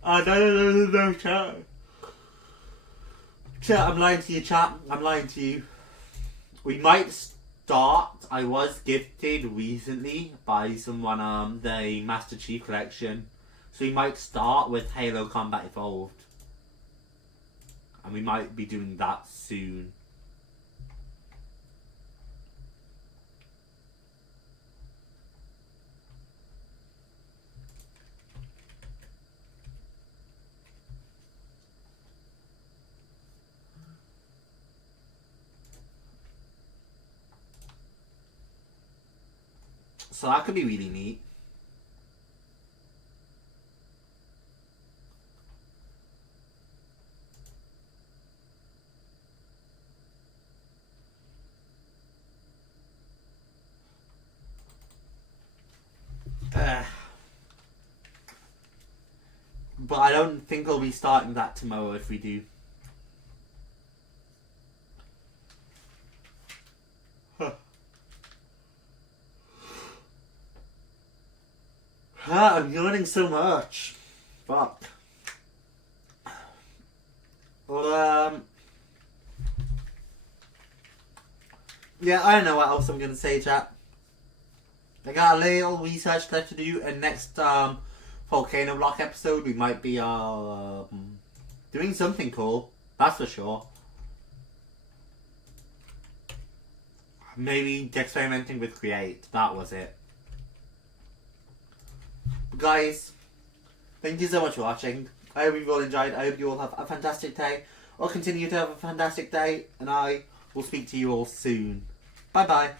No, chat. Chat, I'm lying to you, chat. I'm lying to you. We might start. I was gifted recently by someone, the Master Chief Collection. So we might start with Halo Combat Evolved. And we might be doing that soon. So that could be really neat. But I don't think I'll be starting that tomorrow if we do. I'm yawning so much. Fuck. Well, yeah, I don't know what else I'm gonna say, chat. I got a little research left to do, and next Volcano block episode we might be doing something cool. That's for sure. Maybe experimenting with Create. That was it. Guys, thank you so much for watching. I hope you've all enjoyed. I hope you all have a fantastic day, or continue to have a fantastic day, and I will speak to you all soon. Bye bye.